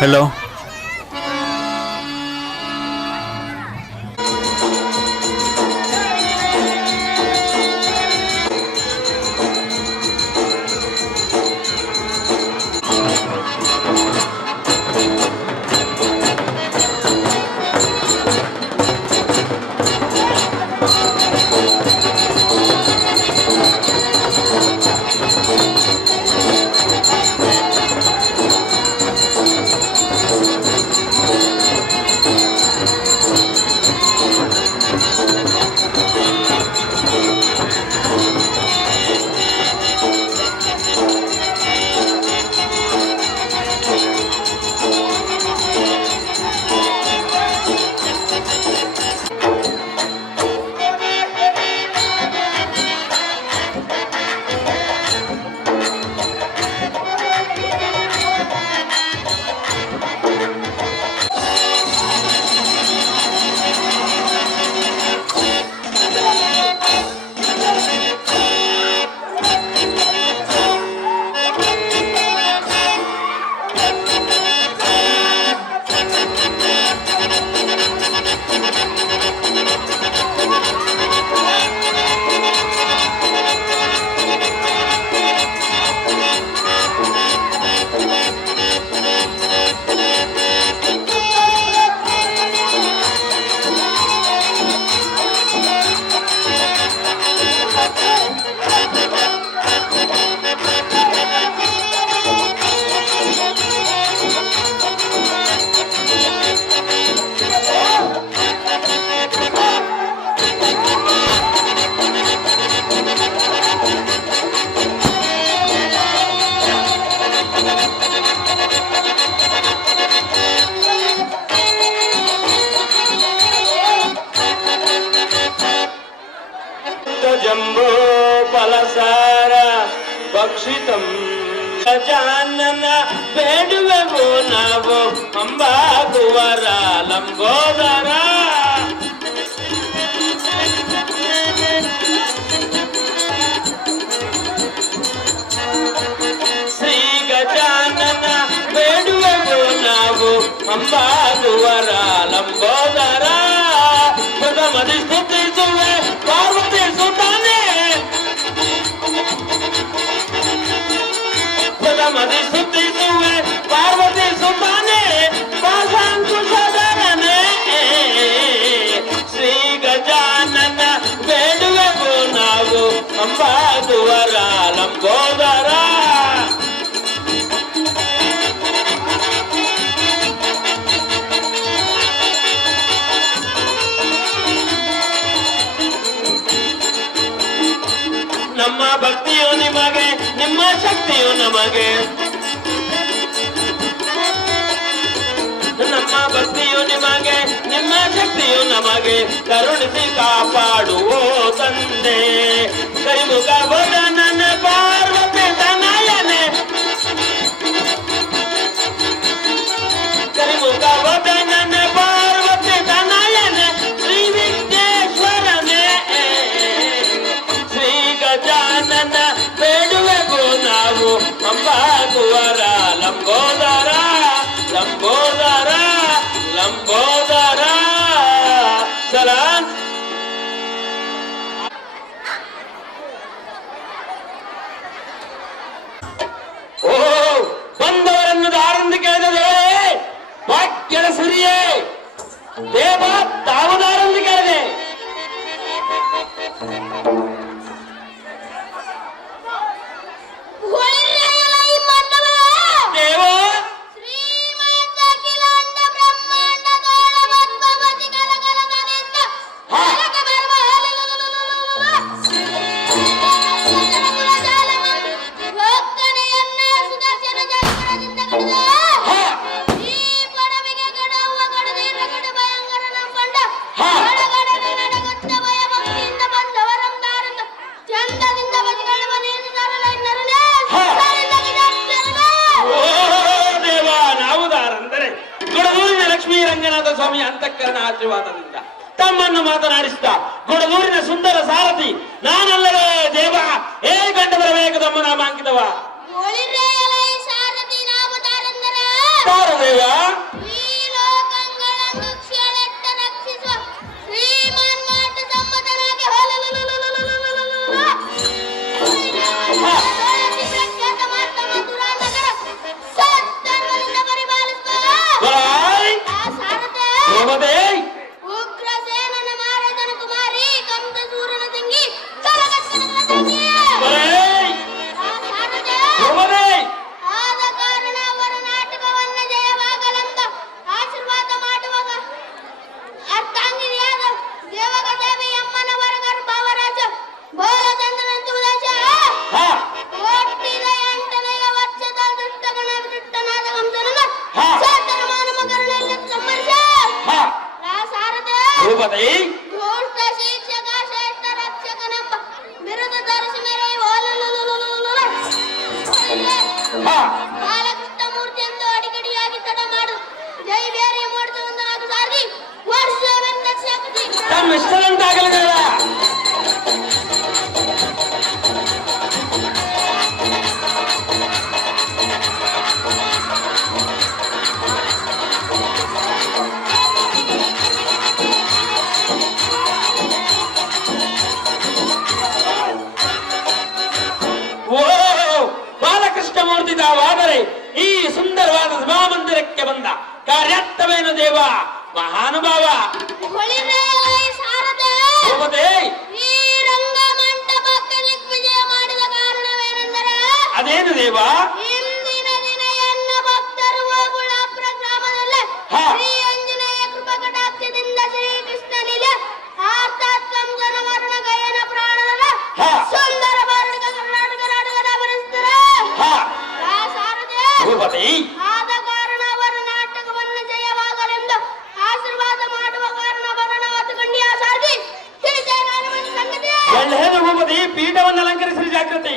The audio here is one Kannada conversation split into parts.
ಹಲೋ. ಜಂಬೋ ಫಲಸಾರ ಭಕ್ಷಿತಂ ಗಜಾನನ ಬೇಡುವೆವು ನಾವು ಅಂಬಾಗುವರ ಲಂಬೋದರ. ಶ್ರೀ ಗಜಾನನ ಬೇಡುವೆವು ನಾವು ಅಂಬಾಗುವರ ಲಂಬೋದರ. ಮದಿ ಸ್ತುತಿಸುವೆ ಪಾರ್ವತಿ ಸುತಾನೆ, ಮದಿ ಸ್ತುತಿಸುವೆ ಪಾರ್ವತಿ ಸುತಾನೆ, ಪಾಸಾಂಕುಶಧರನೆ. ಶ್ರೀ ಗಜಾನನ ಬೇಡುವೆವು ನಾವು ಅಂಬಾಗುವರ ಲಂಬೋದರ. ನಮ್ಮ ಭಕ್ತಿಯು ನಿಮಗೆ, ನಿಮ್ಮ ಶಕ್ತಿಯು ನಮಗೆ. ನಮ್ಮ ಭಕ್ತಿಯು ನಿಮಗೆ, ನಿಮ್ಮ ಶಕ್ತಿಯು ನಮಗೆ. ಕರುಣಿಸಿ ಕಾಪಾಡುವೋ ತಂದೆ. ಕರಿಮುಖ ವದನನ ಪಾರ್ವತಿ ತನಯನೆ, ಕರಿಮುಖ ವದನನ ಪಾರ್ವತಿ ತನಯನೆ. ಶ್ರೀ ವಿಘ್ನೇಶ್ವರನೇ ಶ್ರೀ ಗಜಾನನ ಬೇಡುವೆವು ನಾವು ಅಂಬಾಗುವರ ಲಂಬೋದರ ಲಂಬೋದರ ಲಂಬೋದರ. ಸಲಾಂ. ಓ ಬಂದವರನ್ನು ದಾರಿಂದ ಕೇಳಿದೆ ವಾಕ್ಯದ ಸಿರಿಯೇ ದೇವ ತಾವು ದಾರಿಂದ ಕೇಳಿದೆ. ಸ್ವಾಮಿ ಅಂತಃಕರಣ ಆಶೀರ್ವಾದದಿಂದ ತಮ್ಮನ್ನು ಮಾತನಾಡಿಸಿದ ಗುಡದೂರಿನ ಸುಂದರ ಸಾರಥಿ ನಾನಲ್ಲವೇ ದೇವ. ಗಂಡ ಬರಬೇಕು ತಮ್ಮ ನಾಮ ಅಂಕಿತವ. ಹಾ ಬಾಲಕೃಷ್ಣ ಮೂರ್ತಿ ಎಂದು ಅಡಿಗಡಿಯಾಗಿ ತಡ ಮಾಡು ಜೈ ಬೇರೆ ಮೂಡಿದ ಒಂದು ನಾಲ್ಕು ಸಾರಿ ತಮ್ಮ ಇಷ್ಟದಂತಾಗಲಿಲ್ಲ. ಬಾಲಕೃಷ್ಣ ಮೂರ್ತಿ ತಾವಾದರೆ ಈ ಸುಂದರವಾದ ಸಭಾಮಂದಿರಕ್ಕೆ ಬಂದ ಕಾರ್ಯಾರ್ಥವೇನು ದೇವ ಮಹಾನುಭಾವ. ಈ ರಂಗ ಮಂಟಪಕ್ಕೆ ದಿಗ್ವಿಜಯ ಮಾಡಿದ ಕಾರಣವೇನೆಂದರೆ ಅದೇನು ದೇವ? ಇಂದಿನ ದಿನ ಎನ್ನ ಭಕ್ತರು ಗೋಕುಳಾಪುರ ಗ್ರಾಮದಲ್ಲಿ ಶ್ರೀ ಆಂಜನೇಯ ಕೃಪಾ ಕಟಾಕ್ಷದಿಂದ ಶ್ರೀಕೃಷ್ಣನಿಗೆ ಅರ್ಥಾತ್ ಕಂಸನ ಮರಣ ಗಯನ ಪ್ರಾಣದ ಸುಂದರ ಬಾರಡಿಗ ಕರ್ನಾಟಕ ನಾಟಕದ ಬರೆಸ್ತಾರೆ. ಆದ ಕಾರಣ ಅವರ ನಾಟಕವನ್ನು ಜಯವಾಗಲೆಂದು ಆಶೀರ್ವಾದ ಮಾಡುವ ಕಾರಣ ಬರಣವಾತುಕೊಂಡಿ ಆ ಸಾಧಿ ಒಳ್ಳೆಯದು ಭೂಪತಿ. ಪೀಠವನ್ನು ಅಲಂಕರಿಸಿ ಜಾಗೃತಿ.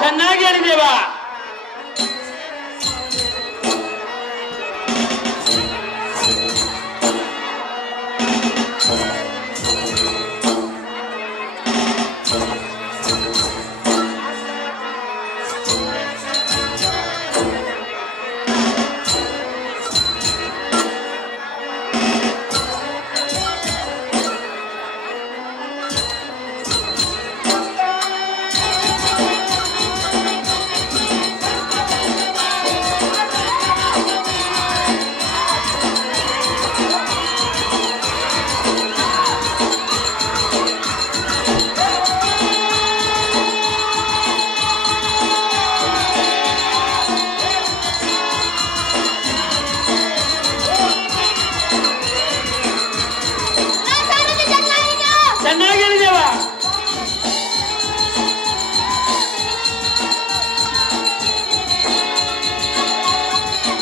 ಚೆನ್ನಾಗಿ ಹೇಳಿದೇವಾ. ಚೆನ್ನಾಗಿ ಹೇಳಿದೇವ.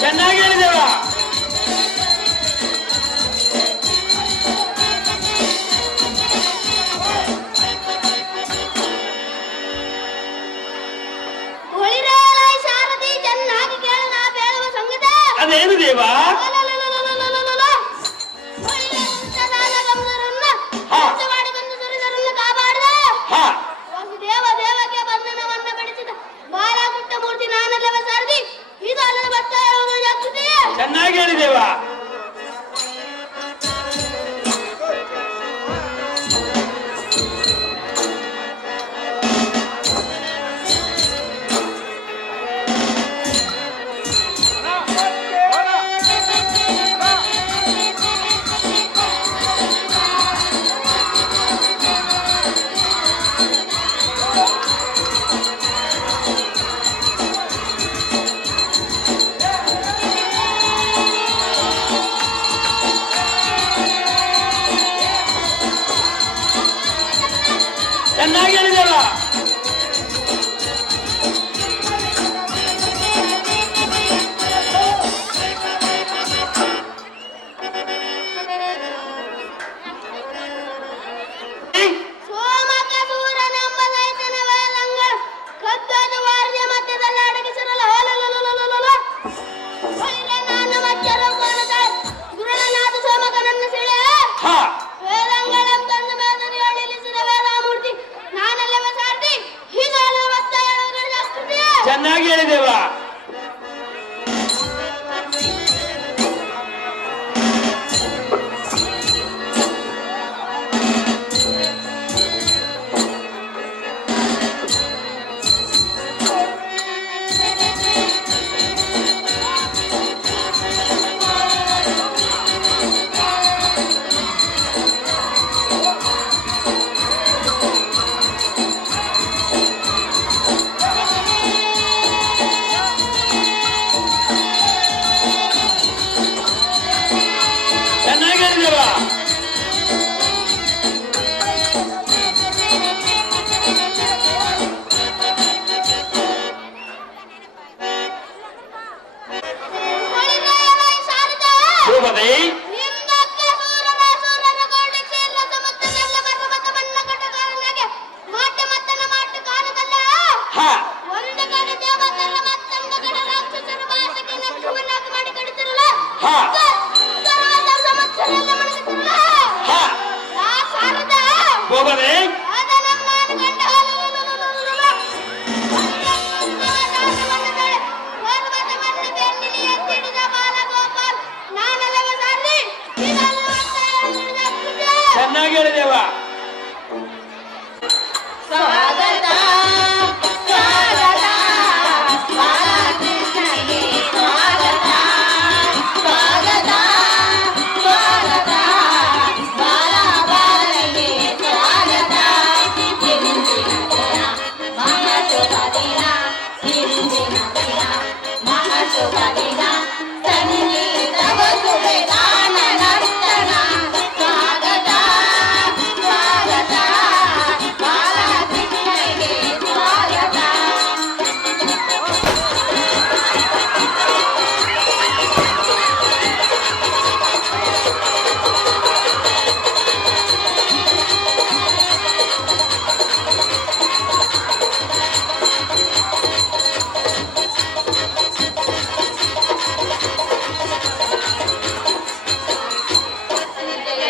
ಚೆನ್ನಾಗಿ ಹೇಳಿದೇವ. ಸಾರಥಿ ಚೆನ್ನಾಗಿ ಕೇಳು ನಾ ಬೇಡುವ ಸಂಗೀತ ಅದೇನು ದೇವ? ದೇವ ದೇವಕ್ಕೆ ಬಂಧನವನ್ನು ಬಿಡಿಸಿದ ಬಾಲಕೃಷ್ಣ ಮೂರ್ತಿ ನಾನಲ್ಲವ ಸಾರಥಿ ಇದು ಅಲ್ಲದ ಭಕ್ತ ಚೆನ್ನಾಗಿ ಹೇಳಿದೇವ. ಗೋಪದೇ ಹಿಂದಕ್ಕೆ ಸೂರನ ಗೋಳಿಗೆ ಇಲ್ಲ ಸಮುದ್ರದಲ್ಲಿ ಪರ್ವತ ಬಣ್ಣ ಕಟಕಾರನಾಗೆ ಮಾಟಮತ್ತನ ಮಾಟ ಕಾಲದಲ್ಲ ಹಾ ಒಂದು ಕಡೆ ದೇವತರ ಮತ್ತೊಂದು ಕಡೆ ರಾಕ್ಷಸರು ಭಾಷೆಗೆ ನಕ್ಷವನ್ನಾಗಿ ಮಾಡಿ ಕಡಿತಿರಲ್ಲ ಹಾ ಸರ್ವದ ಸಮುದ್ರದಲ್ಲಿ ಮಡಗಿತಿರಲ್ಲ ಹಾ ಆ ಸಾರದ ಗೋಪದೇ ಅದನ್ನು ನಾನು ಕಂಡ ಚೆನ್ನಾಗಿ ಹೇಳಿದೇವ ಸ್ವಾಗತ ಸ್ವಾಗತ ಬಾಲಕೃಷ್ಣನಿಗೆ ಸ್ವಾಗತ ಸ್ವಾಗತ ಸ್ವಾಗತ ಬಾಲಬಾಲನಿಗೆ ಸ್ವಾಗತ ಇಂದಿನ ದಿನ ಮಹಾಶುಭ ದಿನ ಇಂದಿನ ದಿನ ಮಹಾಶುಭ ದಿನ ಸಂಗೀತ ಬಸುವೆ ಗಾನ ನರ್ತನ ಸ್ವಾಗತ ಸ್ವಾಗತ ಬಾಲಕೃಷ್ಣನಿಗೆ ಸ್ವಾಗತ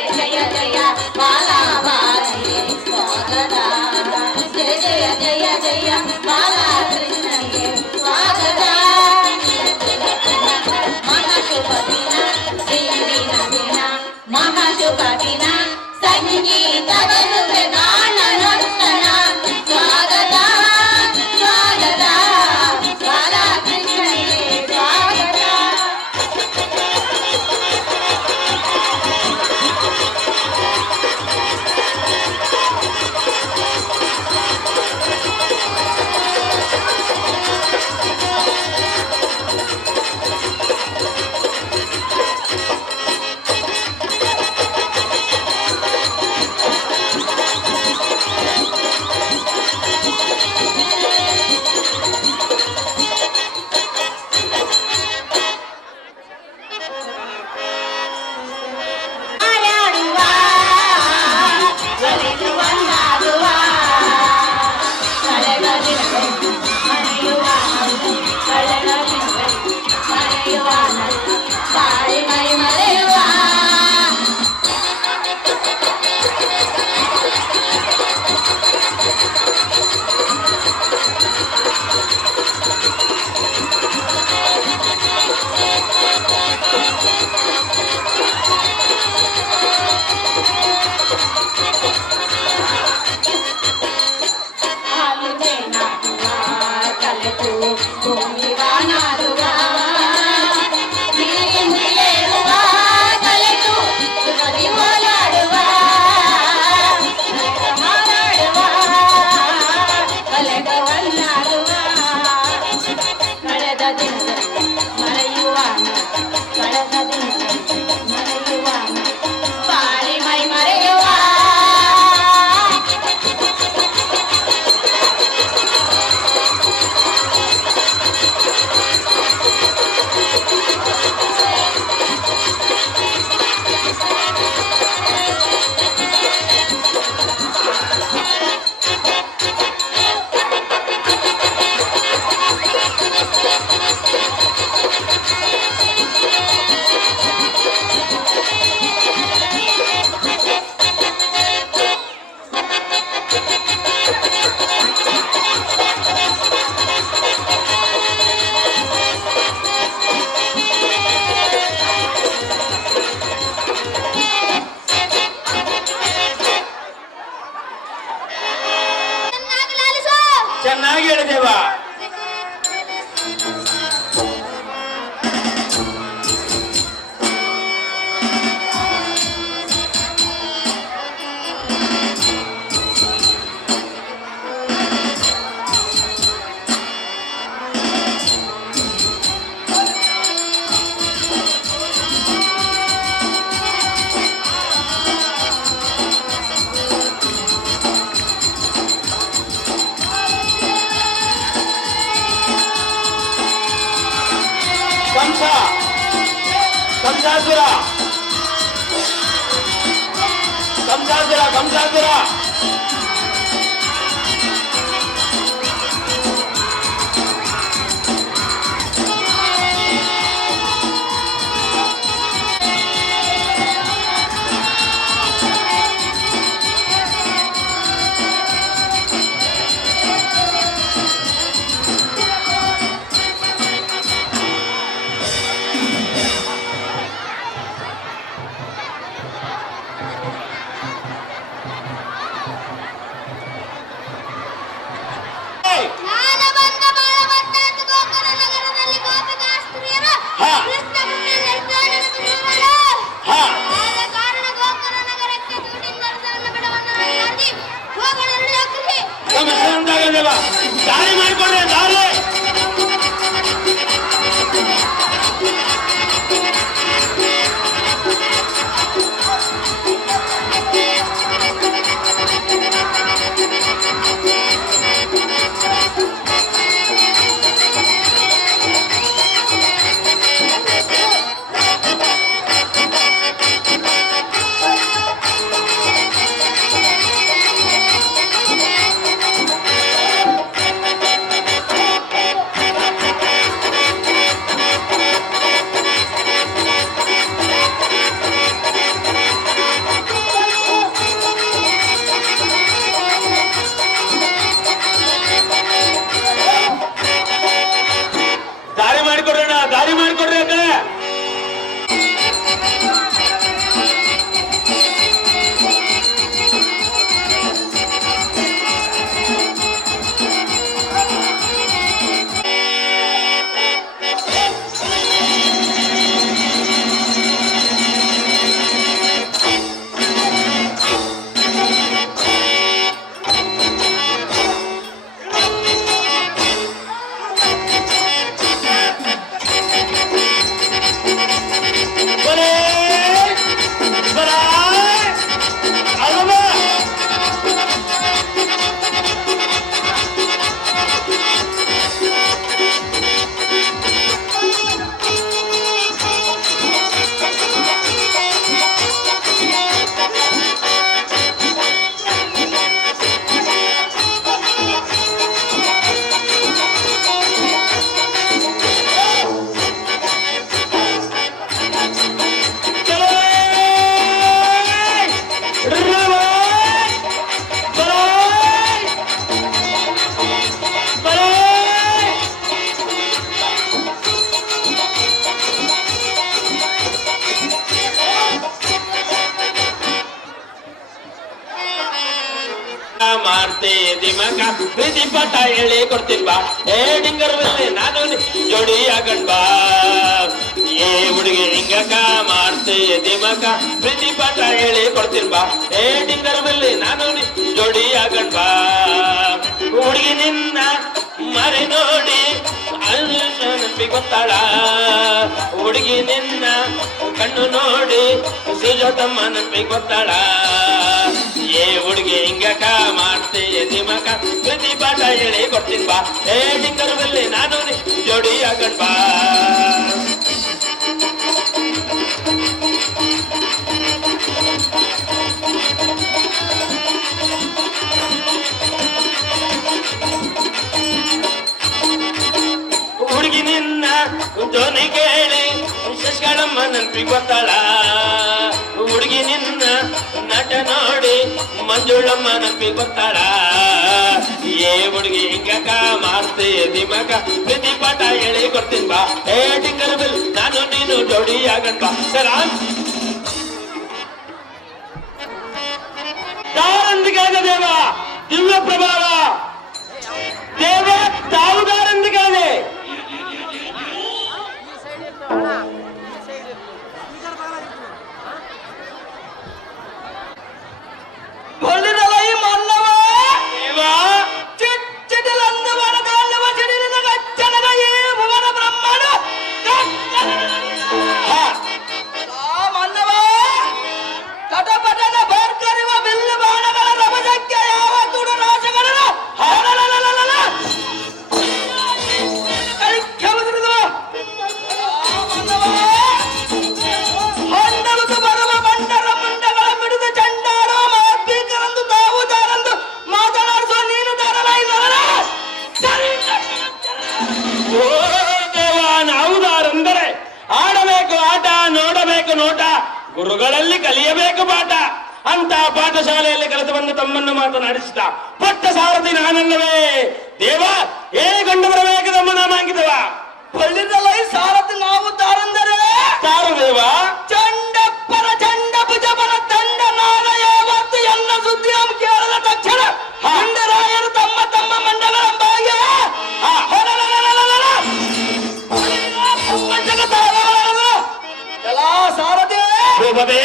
ಜಯ ಜಯ ಬಾಲಬಾಲನಿಗೆ ಸ್ವಾಗತ ಜಯ ಜಯ ಜಯ ಜಯ ಬಾಲಕೃಷ್ಣನಿಗೆ ಸ್ವಾಗತ ಮಹಾಶುಭ ದಿನ ಇಂದಿನ ದಿನ ಮಹಾಶುಭ ದಿನ ಸಂಗೀತ ಬದುವೆ ಗಾನ ನರ್ತನ ಸ್ವಾಗತ ಸ್ವಾಗತ ಬಾಲಕೃಷ್ಣನಿಗೆ ಸ್ವಾಗತ ಮಾಯಾಡುವ ಒಲಿದು ಒಂದಾಗುವ ಕಳೆದ ದಿನಗಳು ಮರೆಯುವ ಕಳೆದ ದಿನಗಳು ಮರೆಯುವ ಬಾಳಿ ಮೈ ಮರೆಯುವ ಹಾಲು ಜೇನಾಡುವ ಕಲೆತು ಭೂಮಿ ಬಾನಾಡುವ ನೀರಿನಿಲೇಳುವ ಕಲೆತು ಸುಖದಿ ಓಲಾಡುವ ಮಾತಾಡುವ ಕಲೆಗವನ್ನಾಡುವ ಕಳೆದ ದಿನದಲ್ಲಿ ಮರೆಯುವ ಕಳೆದ ದಿನದಲ್ಲಿ ಮರೆಯುವ ಬಾಳಿ ಮೈ ಮರೆಯುವ ಚೆನ್ನಾಗಿ ಹೇಳಿದೇವ ಕಂಸಾಸುರ ಕಂಸಾಸುರ ಕಂಸಾಸುರ ಜ್ಞಾನ ಬಂದ ಬಾಳ ಬಂದಾತು ಗೋಕುಲ ನಗರದಲ್ಲಿ ಗೋಪಿಕಾಸ್ತ್ರೀಯರು ಹಾ. ಕೃಷ್ಣ ಮುಂದೆ ನಿರ್ಧಾರ ಹಾ ಆದ ಕಾರಣ ಗೋಕುಲ ನಗರಕ್ಕೆ ಚೂಟಿನ ದರ್ಶನ ಬಿಡವನ್ನು ಮಾಡಿ ಹೋಗಲು ಹಾಕಿದೆ. ದೇವ ದಾರಿ ಮಾಡ್ಕೊಂಡ್ರೆ ದಾರಿ ದಾರಿ ಮಾಡಿಕೊಡ್ರಣ್ಣ ದಾರಿ ಮಾಡಿಕೊಡ್ರಿ ಆ ಕಡೆ ಬರೇ ಬರ ಅಲ್ಲಮ್ಮ ಮಾಡ್ತೇ ದಿಮಕ ಪ್ರೀತಿ ಪಾಠ ಹೇಳಿ ಕೊಡ್ತೀನಿ ಬಾ ಏ ಡಿಂಗರ್ವಲ್ಲಿ ನಾನು ಜೋಡಿ ಆಗಣ್ ಬಾ ಏ ಹುಡುಗಿ ಹಿಂಗಕ ಮಾಡ್ತೇ ದಿಮಕ ಪ್ರೀತಿ ಪಾಠ ಹೇಳಿ ಕೊಡ್ತೀನಿ ಬಾ ಏ ಡಿಂಗರ್ವಲ್ಲಿ ನಾನು ಜೋಡಿ ಆಗಣ್ ಬಾ ಹುಡುಗಿ ನಿನ್ನ ಮರಿ ನೋಡಿ ನೆನಪಿ ಗೊತ್ತಾಳ ಹುಡುಗಿ ನಿನ್ನ ಕಣ್ಣು ನೋಡಿ ಸುಜಾತಮ್ಮ ನೆನಪಿ ಗೊತ್ತಾಳ ಏ ಹುಡುಗಿ ಹಿಂಗಕ ಮಾಡ್ತೀಯ ದಿಮಕ ಪ್ರತಿ ಪಾಠ ಹೇಳಿ ಕೊಡ್ತೀನಿ ಬಾ ಏ ಡಿಂಗರ್ವಲ್ಲಿ ನಾನು ಜೋಡಿ ಆಗಣ್ ಬಾ ಹುಡುಗಿ ನಿನ್ನ ಧ್ವನಿ ಕೇಳಿ ಶಶಿಕಳಮ್ಮ ನೆನಪಿ ಗೊತ್ತಾಳ ಹುಡುಗಿ ನಿನ್ನ ನಟ ನೋಡಿ ಮಂಜುಳಮ್ಮ ನೆನಪಿ ಗೊತ್ತಾಳ ಏ ಹುಡುಗಿ ಹಿಂಗಕ ಮಾಡ್ತೀಯ ದಿಮಕ ಪ್ರತಿ ಪಾಠ ಹೇಳಿ ಕೊಡ್ತೀನಿ ಬಾ ಏ ಡಿಂಗರ್ವಲ್ಲಿ ನಾನು ನೀನು ಜೋಡಿ ಆಗಣ್ ಬಾ ಸರ ದಾರಂದಿಗಾದ ದೇವ ದಿವ್ಯ ಪ್ರಭಾವ ದೇವ ತಾವು ದಾರಂದಿಗಾದೆ ಕಟಪಟನ ಭರ್ಕರಿವ ಬಿಲ್ಲು ಬಾಣಗಳ ರಭಸಕ್ಕೆ ಯಾವ ತುಡು ನಾಶಗಳನ್ನು ಆಡಬೇಕು ಆಟ, ನೋಡಬೇಕು ನೋಟ, ಗುರುಗಳಲ್ಲಿ ಕಲಿಯಬೇಕು ಪಾಠ ಅಂತ ಪಾಠಶಾಲೆಯಲ್ಲಿ ಕಲಿತು ಬಂದು ತಮ್ಮನ್ನು ಮಾತನಾಡಿಸಿದ ಪಟ್ಟ ಸಾರಥಿ ನಾನಲ್ಲವೇ ದೇವ. ಗಂಡು ಬರಬೇಕು ನಮ್ಮ ನಾಮಾಂಕಿತವ ಪಳ್ಳಿದಲೈ ಸಾರಥಿ ನಾವು ತಾರಂದರೆ ತಾರು ದೇವ. ಚಂಡಪ್ಪರ ಚಂಡ ಭುಜಬಲ ತಂಡ ನಾನ ಯಾವತ್ತು ಎಲ್ಲ ಸುದ್ದಿ ಕೇಳದ ತಕ್ಷಣ ಮಂಡರಾಯರು ತಮ್ಮ ತಮ್ಮ ಮಂಡಲಂಬಾಗೆ ಎಲ್ಲಾ ಸಾರಥಿ ಭೂಪತಿ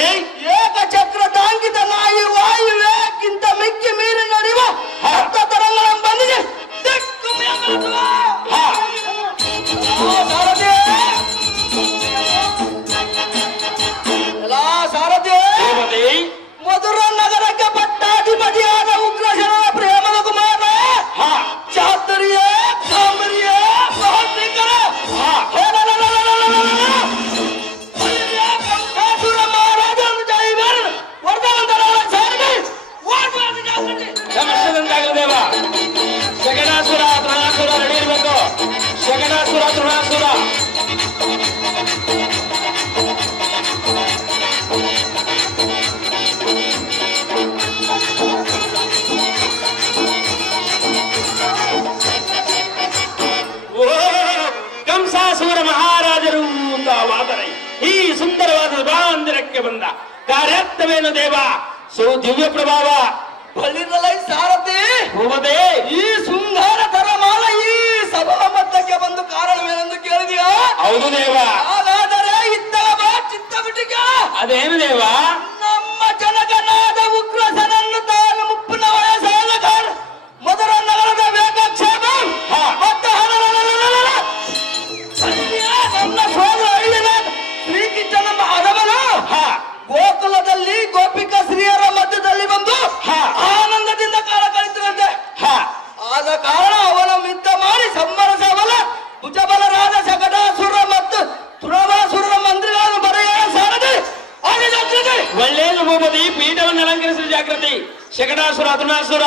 ಏಕಚಕ್ರ ತಾಂಕಿತ ನಾಯಿ ವಾಯುವೇಕ್ಕಿಂತ ಮಿಕ್ಕಿ ಮೀರಿ ನಡೆಯುವ ಹತ್ತ ತರಂಗಗಳನ್ನು ಬಂದಿದೆ ದಿಕ್ಕು ಸಾರಥಿ ಎಲ್ಲಾ ಸಾರಥಿ ಭೂಪತಿ ಮಧುರ ನಗರಕ್ಕೆ ಪಟ್ಟಾಧಿಪತಿಯಾದ ಉಗ್ರಶನ ಪ್ರೇಮದ ಕುಮಾರ ಚಾತುರ್ಯ ಸಾಮರ್ಯ ಸಾಹಸಿಕರ ಕಂಠಾಸುರ ಮಹಾರಾಜನು ಜೈವರ್ ವರ್ಧವಂತರ ಸಾರಿಗೆ ಸಮಸ್ಯೆದಂತಾಗಲ್ಲ ದೇವ. ಶಗಣಾಸುರ ತೃಣಾಸುರ ರೆಡಿ ಇರ್ಬೇಕು. ಶಗಣಾಸುರ ತೃಣಾಸುರ ಕಂಸಾಸುರ ಮಹಾರಾಜರು ವಾದರೆ ಈ ಸುಂದರವಾದ ಮಂದಿರಕ್ಕೆ ಬಂದ ಕಾರ್ಯಾರ್ಥವೇನು ದೇವ? ದಿವ್ಯ ಪ್ರಭಾವ ಬಲ್ಲಿದಲೈ ಸಾರಥಿ ಭೂಪತಿ ಈ ಶೃಂಗಾರ ತರಮಾಲ ಈ ಸಭಾ ಮಧ್ಯಕ್ಕೆ ಬಂದು ಕಾರಣವೇನೆಂದು ಕೇಳಿದೆಯಾ? ಹೌದು ದೇವ. ಹಾಗಾದರೆ ಇದ್ದಲ ಬಾ ಚಿತ್ತ ಬಿಟ್ಟಿಗ ಅದೇನು ದೇವ? ನಮ್ಮ ಜನಗನಾದ ಉಗ್ರಸನನ್ನು ತಾನು ಮುಪ್ಪಿನ ವಯಸ್ಸಾದ ಕಾರಣ ಮಧುರ ನಗರದ ವೇಗಕ್ಷೇಮ ಮತ್ತು ನನ್ನ ಸೋದರ ಅಳಿಯನ ಶ್ರೀಕೃಷ್ಣನ ಹರವನು ಗೋಕುಲದಲ್ಲಿ ಗೋಪಿಕಾ ಸ್ತ್ರೀಯರ ಮಧ್ಯದಲ್ಲಿ ಬಂದು ಆನಂದದಿಂದ ಕಾಲ ಕಳಿಸುವಂತೆ ಆದ ಕಾರಣ ಅವನ ಮಿತ್ತ ಮಾಡಿ ಸಂಬರಸಬಲ ಭುಜಬಲರಾದ ಶಕಟಾಸುರ ಮತ್ತು ತುರವಾಸುರರ ಮಂತ್ರಿಗಳನ್ನು ಬರೆಯ ಸಾರದೆ ಒಳ್ಳೆಯದು ಭೂಪತಿ. ಪೀಠವನ್ನು ಅಲಂಕರಿಸಿದ ಜಾಗೃತಿ. ಶಕಟಾಸುರ ತೃಣಾಸುರ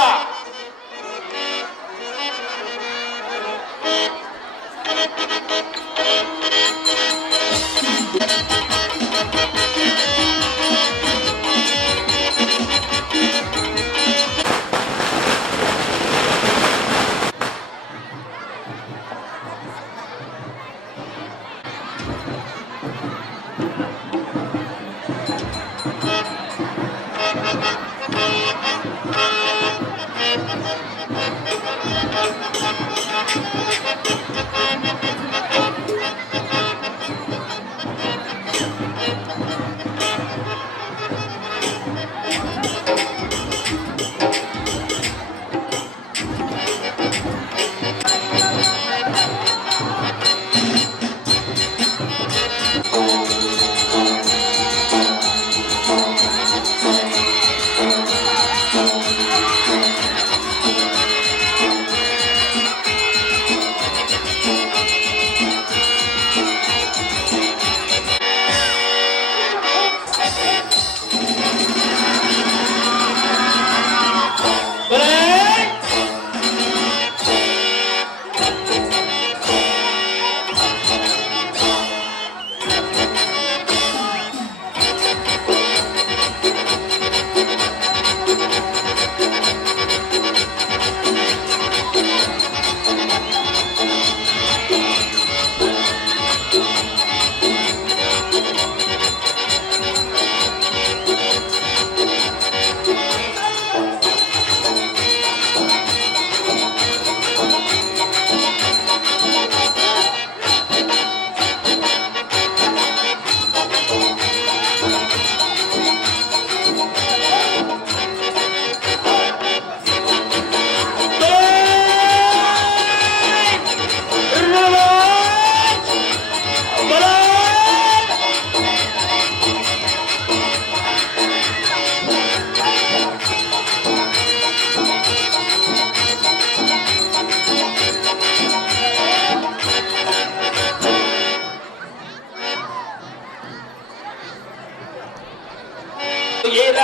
ಹುಡುಗೀರ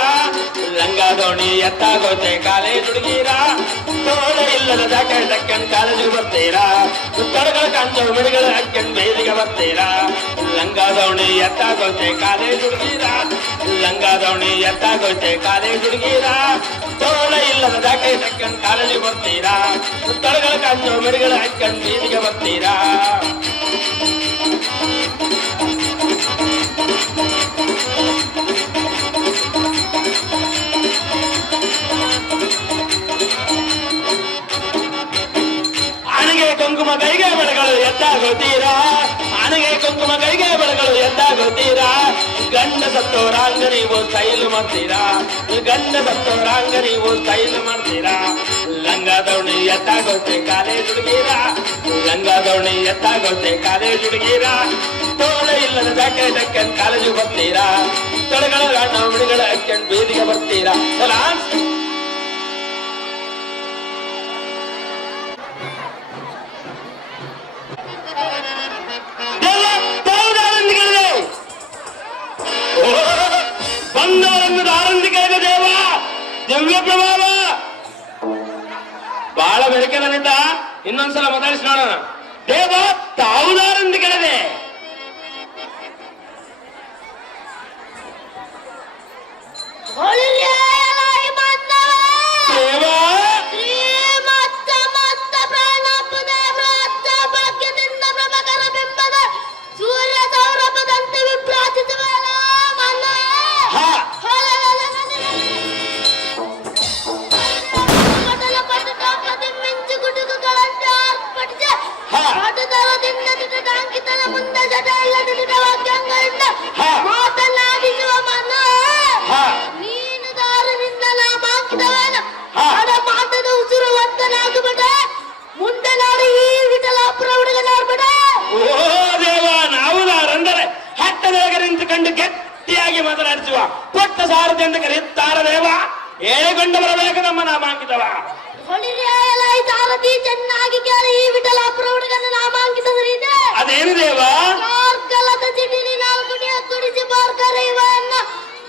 ಲಂಗ ದೋಣಿ ಎತ್ತಾಗೋತೆ ಕಾಲೇಜ್ ಹುಡುಗೀರ ತೋಳ ಇಲ್ಲದ ದಾಖಲೆ ಕಾಲೇಜಿಗೆ ಬರ್ತೀರಾ ತಡಗಳ ಕಾಂಚ ಮಿಡಿಗಳ ಹಾಕ್ಯಂಡ್ ಬೇದಿಗೆ ಬರ್ತೀರಾ ಲಂಗಾದವಣಿ ಎತ್ತಾಗೋತೆ ಕಾಲೇಜ್ ಹುಡುಗೀರ ಲಂಗಾದವಣಿ ಎತ್ತಾಗೋತೆ ಕಾಲೇಜ್ ಹುಡುಗೀರ ತೋಳ ಇಲ್ಲದ ದಾಖಲೆ ಕಾಲೇಜಿಗೆ ಬರ್ತೀರಾ ತಡಗಳ ಕಾಂಚ ಮಿಡಿಗಳ ಹಾಕ್ಯಂಡ್ ಬೇದಿಗೆ ಬರ್ತೀರಾ ಕುಂಕುಮ ಕೈಗೆ ಬೆಳೆಗಳು ಎದ್ದಾಗುತ್ತೀರಾ ಆನೆಗೆ ಕುಂಕುಮ ಕೈಗೆ ಬೆಳೆಗಳು ಎದ್ದಾಗುತ್ತೀರಾ ಗಂಡ ಸತ್ತೋರಾಂಗ ನೀವು ಸ್ಟೈಲ್ ಮಾಡ್ತೀರಾ ಗಂಡ ಸತ್ತೋರಾಂಗ ನೀವು ಸ್ಟೈಲ್ ಮಾಡ್ತೀರಾ ಲಂಗಾದವಣಿ ಎತ್ತಾಗುತ್ತೆ ಕಾಲೇಜ್ ಹುಡುಗೀರ ಲಂಗಾದವಣಿ ಎತ್ತಾಗುತ್ತೆ ಕಾಲೇಜ್ ಹುಡುಗೀರ ತೋಳ ಇಲ್ಲದ ಜಾಕೆ ಕಾಲೇಜಿಗೆ ಬರ್ತೀರಾ ತೊಳೆಗಳ ಗಂಡ ಮಣಿಗಳ ಹಾಕ್ಯಂಡ್ ಬೀದಿಗೆ ಬರ್ತೀರಾ ಬಂದವರನ್ನು ಆರಂಭಿಕ ದೇವ ದಿವ್ಯ ಪ್ರಭಾವ ಬಹಳ ಬೆಳಕಿನಿಂದ ಇನ್ನೊಂದ್ಸಲ ಮಾತಾಡಿಸಿ ನೋಡೋಣ ದೇವ ತಾವುದಾರಂದಿಗಳಿದೆ ಗಟ್ಟಿಯಾಗಿ ಮಾತನಾಡಿಸುವ ಪೊಟ್ಟ ಸಾರಥಿ ಅಂತ ಕರೆಯುತ್ತಾರ ದೇವ ಹೇಳಿಕೊಂಡು ಬರಬೇಕು ನಮ್ಮ ನಾಮಾಂಕಿತವ ಸಾರಥಿ ಚೆನ್ನಾಗಿ ಕೇಳಿ ಈ ವಿಠಲಾಪುರ ಹುಡುಗನ ನಾಮಾಂಕಿತವರಿದೆ ಅದೇನು ದೇವ ಕಾರ್ಕಲದ ಚಿಟಿಲಿ ನಾಲ್ಕು ಕುಡಿಸಿ ಬಾರ್ಕರೆಯುವನ್ನ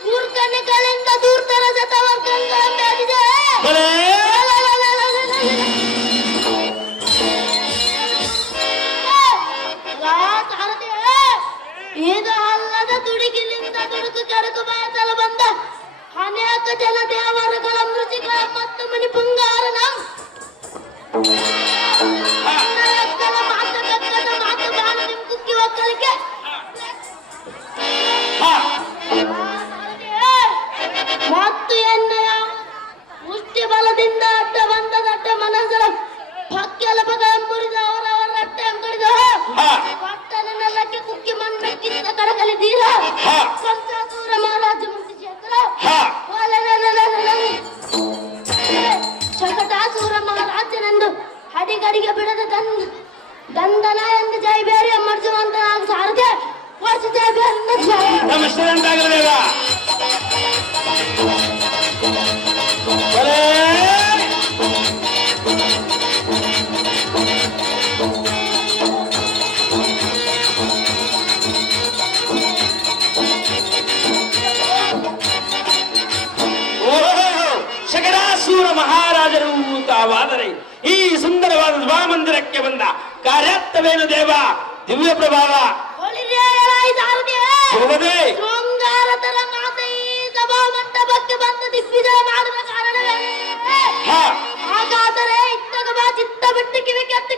ಮೂರ್ಖನಿಗಳಿಂದ ದೂರ್ತರ ಜತವರ್ಗಗಳ ಮೇಲಿದೆ ಇದು ಅಲ್ಲದ ತುಡುಗಿಲಿಂದ ದುಡುಕು ಕಡುಕು ಮಾತಲು ಬಂದ ಅನೇಕ ಜನ ದೇವರುಗಳ ಮೃತಿಗಳ ಮತ್ತು ಮನಿ ಪುಂಗಾರನ ಮಾತು ಬಾನು ನಿಮ್ ಕುಕ್ಕಿ ಒಕ್ಕಲಿಕ್ಕೆ ಮತ್ತು ಎಣ್ಣೆಯ ಮುಷ್ಟಿ ಬಲದಿಂದ ಅಡ್ಡ ಬಂದದಡ್ಡ ಮನಸ್ಸರ ಪಕ್ಕೆಲಪಗಳ ಮುರಿದ ಅವರವರ ಅಡ್ಡ ಅಂಗಡಿದ ಪಟ್ಟಣನೆಲ್ಲಕ್ಕೆ ಕುಕ್ಕಿ ಮಣ್ಣಕ್ಕಿಂತ ಕಡಕಲಿದ್ದೀರ ಪಂಚಾಸೂರ ಮಹಾರಾಜ ಮುಂದೆ ಶಕಟಾಸೂರ ಮಹಾರಾಜನೆಂದು ಅಡಿಗಡಿಗೆ ಬಿಡದ ದಂದನ ಎಂದು ಜೈಬೇರಿ ಮಡಿಸುವಂತ ನಾವು ಸಾರದೆ ವರ್ಷ ಜೈಬೇರಿ ಶಕಟಾಸೂರ ಮಹಾರಾಜರು ತಾವಾದರೆ ಈ ಸುಂದರವಾದ ದ್ವಾಮಂದಿರಕ್ಕೆ ಬಂದ ಕಾರ್ಯಾರ್ಥವೇನು ದೇವ ದಿವ್ಯ ಪ್ರಭಾವ ಶೃಂಗಾರತರ ಮಾತೆ ಈ ಸಭಾ ಮಂಟಪಕ್ಕೆ ಬಂದು ದಿಗ್ವಿಜಯ ಮಾಡುವ ಕಾರಣವೇ ಹಾಗಾದರೆ ಇತ್ತಗ ಬಾ ಚಿತ್ತ ಬಿಟ್ಟು ಕಿವಿ ಕೆತ್ತು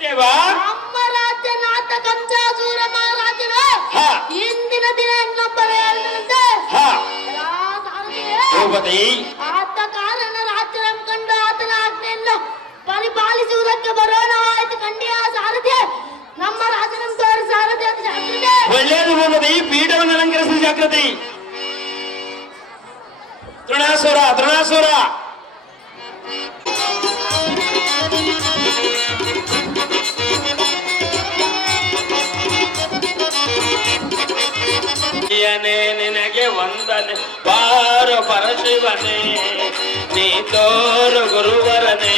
ದೇವ ನಮ್ಮ ರಾಜ್ಯ ನಾಥ ಕಂಸಾಸೂರ ಮಹಾರಾಜನ ಇಂದಿನ ದಿನ ಇನ್ನೊಬ್ಬರ ಹೇಳಿದಂತೆ ಆತ ಕಾರಣ ರಾಜ್ಯರಂ ಕಂಡು ಆತನ ಆಜ್ಞೆಯನ್ನು ಪರಿಪಾಲಿಸುವುದಕ್ಕೆ ಬರೋಣ ಆಯ್ತು ಕಂಡಿಯ ಸಾರಥಿ ನಮ್ಮ ರಾಜನಂ ತೋರ ಸಾರಥಿ ಅಂತ ಜಾಗೃತಿ ಒಳ್ಳೆಯದು ಭೂಪತಿ ಪೀಠವನ್ನು ಅಲಂಕರಿಸಿದ ಜಾಗೃತಿ ತೃಣಾಸುರ ನಿನಗೆ ವಂದನೆ ಬಾರು ಪರಶಿವನೇ ನೀ ತೋರು ಗುರುವರನೇ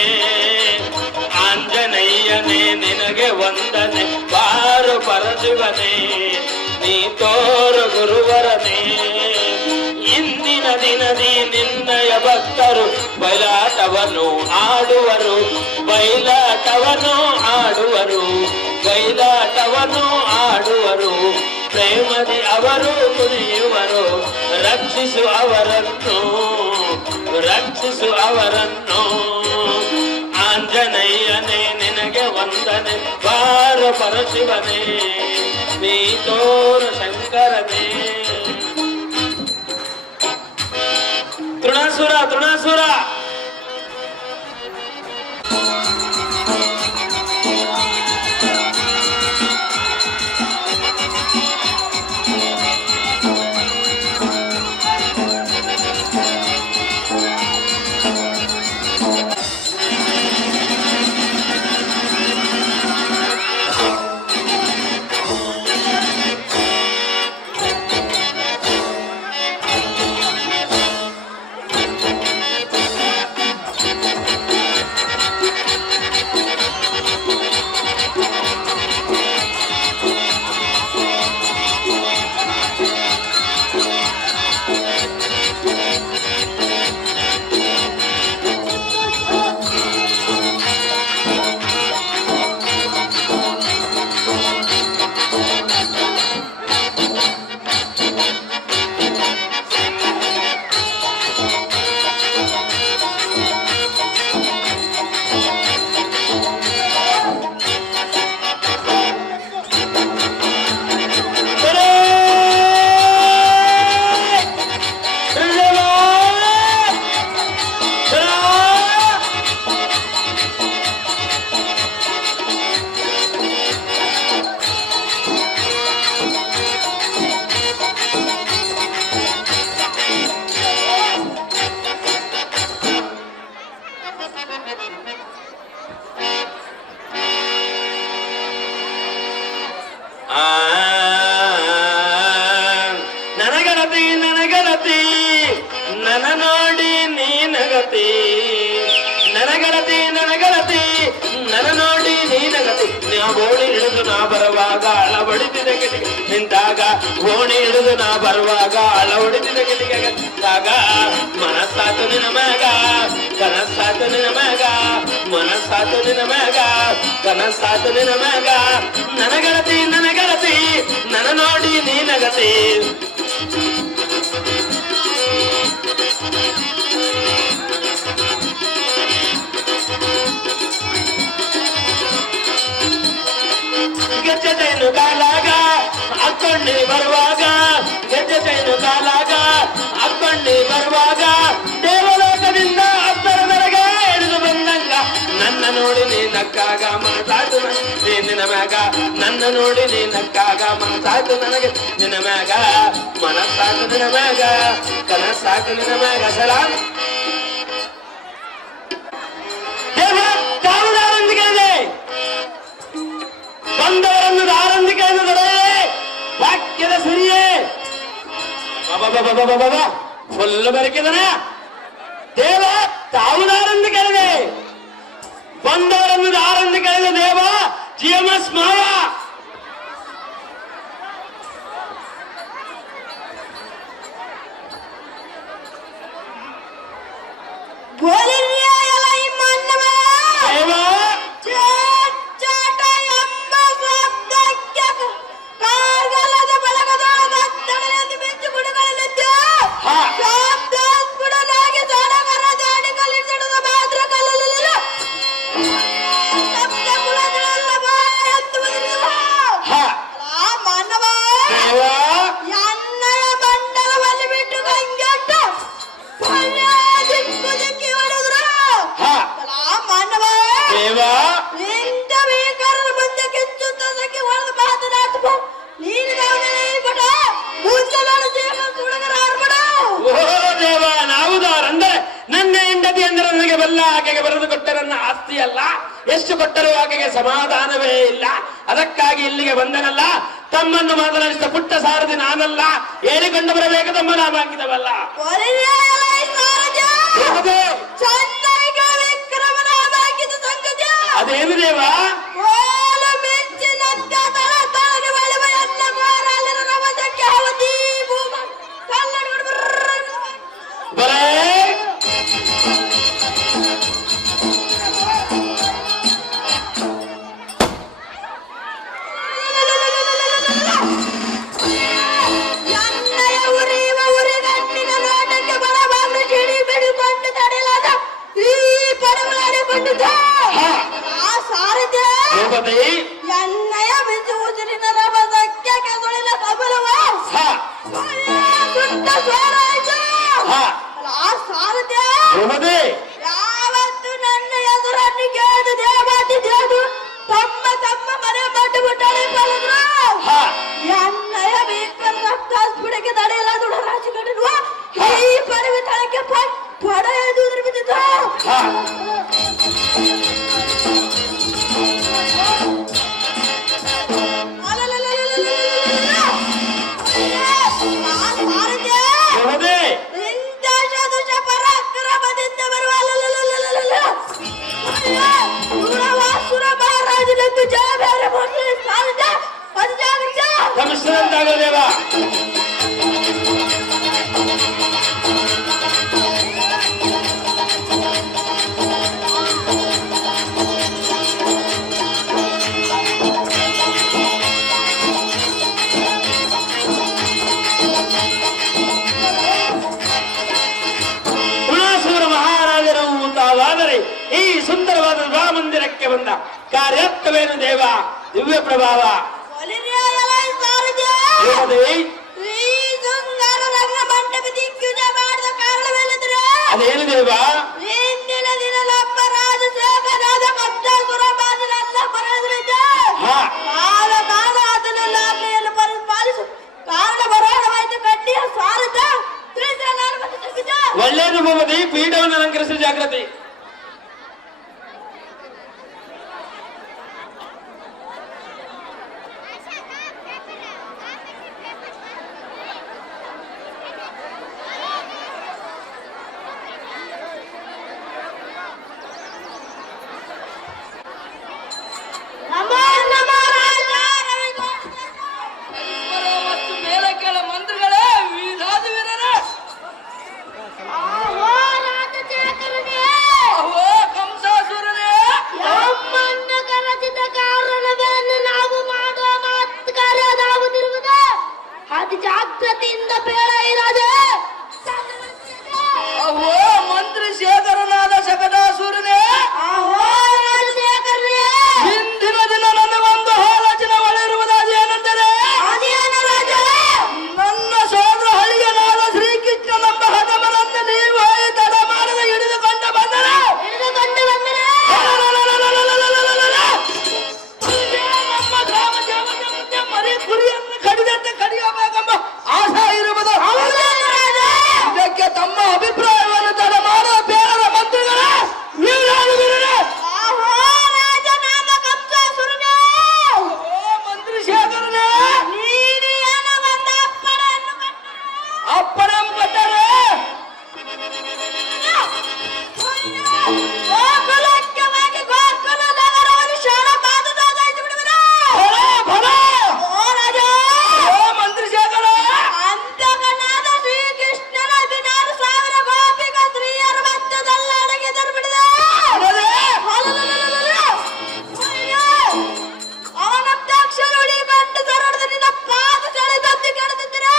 ಆಂಜನೇಯನೇ ನಿನಗೆ ವಂದನೆ ಬಾರು ಪರಶಿವನೇ ನೀ ತೋರು ಗುರುವರನೇ ಇಂದಿನ ದಿನದಿ ನಿನ್ನಯ ಭಕ್ತರು ಬಯಲಾಟ ಬಯಲಾಟವನ್ನು ಆಡುವರು, ಬಯಲಾಟವನ್ನು ಆಡುವರು, ಬಯಲಾಟವನ್ನು ಆಡುವರು. ಪ್ರೇಮದಿ ಅವರು ಕುಣಿಯುವರು, ರಕ್ಷಿಸು ಅವರನ್ನು, ರಕ್ಷಿಸು ಅವರನ್ನು. ಆಂಜನೇಯನೇ ನಿನಗೆ ವಂದನೆ, ಬಾರ ಪರಶಿವನೇ ನೀ ತೋರು ಶಂಕರನೇ. ತೃಣಾಸುರ ತೃಣಾಸುರ ನನಗರತಿ ನನಗರತಿ ನನ ನೋಡಿ ನೀನಗತಿ, ನನಗರತಿ ನನಗರತಿ ನನ ನೋಡಿ ನೀನಗತಿ. ಓಣಿ ಹಿಡಿದು ನಾ ಬರುವಾಗ ಅಳ ಹೊಡಿತಿದ ಕಿಟಿಗೆ ನಿಂತಾಗ, ಓಣಿ ಹಿಡಿದು ನಾ ಬರುವಾಗ ಅಳ ಹೊಡಿತಿದ ಕಿಟಿಗೆ ನಿಂತಾಗ. ಮನಸ್ಸಾತು ನಿನ ಮಗ, ಕನಸಾತು ನಿನ ಮಗ, ಮನಸ್ಸಾತು ನಿನ ಮಗ, ಕನಸಾತು ನಿನ ಮಗ. ನನಗರತಿ ನನಗರತಿ ನನ ನೋಡಿ ನೀನಗತಿ. ಗೆಜ್ಜೆ ಚೈನು ಕಾಲಾಗ ಹಾಕೊಂಡಿ ಬರುವಾಗ, ಗೆಜ್ಜೆ ಚೈನು ಕಾಲಾಗ ಹಾಕೊಂಡಿ ಬರುವಾಗ, ದೇವಲೋಕದಿಂದ ಅಪ್ಪರ ನನಗೆ ಹಿಡಿದು ಬಂದಂಗ. ನನ್ನ ನೋಡಿ ನೀ ನಕ್ಕಾಗ ಮನಸಾತು ನೀ ನಿನ ಮ್ಯಾಗ, ನನ್ನ ನೋಡಿ ನೀ ನಕ್ಕಾಗ ಮನಸಾತು ನನಗೆ ನಿನ ಮ್ಯಾಗ, ಮನಸ್ಸಾತು ನಿನ ಮ್ಯಾಗ, ಕನಸಾತು ನಿನ ಮ್ಯಾಗ. ಸಲಾಮ್ ದೇವ ತಾವುದಾರೊಂದಿಗೆ ಇದೆ, ಬಂದವರನ್ನು ದಾರೊಂದಿಗೆ ದೊರೆಯೇ ವಾಕ್ಯದ ಸಿರಿಯೇ. ಫುಲ್ ಬರಕಿದನ ದೇವ ತಾವುದಾರೊಂದು ಕೇಳಿದೆ, ಬಂದವರನ್ನು ದಾರೊಂದು ಕೇಳಿದ ದೇವ ಜಿಎಂಎಸ್ ಮಾವ. ಆಕೆಗೆ ಬರೆದು ಕೊಟ್ಟರನ್ನ ಆಸ್ತಿ ಅಲ್ಲ, ಎಷ್ಟು ಕೊಟ್ಟರೂ ಆಕೆಗೆ ಸಮಾಧಾನವೇ ಇಲ್ಲ. ಅದಕ್ಕಾಗಿ ಇಲ್ಲಿಗೆ ಬಂದನಲ್ಲ. ತಮ್ಮನ್ನು ಮಾತನಾಡಿಸಿದ ಪುಟ್ಟ ಸಾರಥಿ ನಾನಲ್ಲ, ಹೇಳಿಕೊಂಡು ಬರಬೇಕು ತಮ್ಮ ನಾಮಾಂಕಿತವಲ್ಲ. ಅದೇನು ದೇವ? ಬರೇ ಮಹಾರಾಜನೆಂದು ಜಯಬೇರೆ ಮುಟ್ಲಿ ಸಾಲದ ಪಂಚಾಂಗ ನಮಸ್ಕಾರ ದೇವ. ಈ ಸುಂದರವಾದ ರಾಮ ಮಂದಿರಕ್ಕೆ ಬಂದ ಕಾರ್ಯತ್ವವೇನು ದೇವ? ದಿವ್ಯ ಪ್ರಭಾವ ಅದೇನು ದೇವ? ಇಂದಿನ ದಿನ ನಮ್ಮ ರಾಜಶೇಖರಾದ ಕಾಲ ಕಾಲ ಅದನ್ನೆಲ್ಲ ಆಜ್ಞೆಯನ್ನು ಪರಿಪಾಲಿಸು ಕಾರಣ ಬರೋಣವಾಯ್ತು ಕಡ್ಡಿಯ ಸಾರದ ಒಳ್ಳೆಯದು ಭೂಮತಿ, ಪೀಠವನ್ನು ಅಲಂಕರಿಸಿದ ಜಾಗೃತಿ. ಮತ್ತು ಮೇಲೆ ಕೆಳ ಮಂತ್ರಿಗಳೇ, ವೀರಾಧಿವೀರರೇ, ಅಹೋ ಕಂಸಾಸುರನೇ, ನಮ್ಮನ್ನು ಕರೆಸಿದ ಕಾರಣವೇನು? ನಾವು ಮಾಡುವ ಮಾತು ಕಾರ್ಯದಾಗುತ್ತಿರುವುದು ಅತಿ ಜಾಗ್ರತೆಯಿಂದ ಬೇಡ ಇರೋದು. ಅಹೋ ಮಂತ್ರಿ ಶೇಖರನಾದ ಶಕಟಾಸುರನೇ, ಇಂದಿನ ದಿನ ನನಗೊಂದು ಆಲೋಚನೆ ಒಳ್ಳೆಯಿರುವುದು. ಅದೇನೆಂದರೆ, ನನ್ನ ಸೋದರ ಹಳಿಗನಾದ ಶ್ರೀಕೃಷ್ಣನೆಂಬ ಹನುಮನನ್ನು ನೀವು ತಡ ಮಾಡದೆ ಹಿಡಿದುಕೊಂಡು ಬಂದರೆ ನಮ್ಮ ಗ್ರಾಮ ದೇವತೆ ಮರಿ ಕುರಿಯನ್ನು ಕಡಿದಂತೆ ಕಡಿಯಬೇಕೆಂಬ ಆಶಾ ಇರುವುದು. ಇದಕ್ಕೆ ತಮ್ಮ ಅಭಿಪ್ರಾಯವನ್ನು ತಡ ಮಾಡುವ ಬೇರೆ ಮಂತ್ರಿಗಳ ಮಂತ್ರಿ ಶೇಖರನೇ, ಅಪ್ಪಣೆ ಕೊಟ್ಟರೆ ಮಂತ್ರಿ ಶೇಖರ ಶ್ರೀಕೃಷ್ಣನ 16,000 ಗೋಪಿಕ ಸ್ತ್ರೀಯರ ಮಧ್ಯದಲ್ಲಿ ಅಡಗಿದರು ಬಿಡಿದೆ. ಅವನ ದಕ್ಷಿಣ ಹುಡಿಕೊಂಡು ಸರಳದ ನಿನ್ನ ಪಾದ ಸೆಳೆದಂತೆ ಕೆಡದಿದ್ದರೆ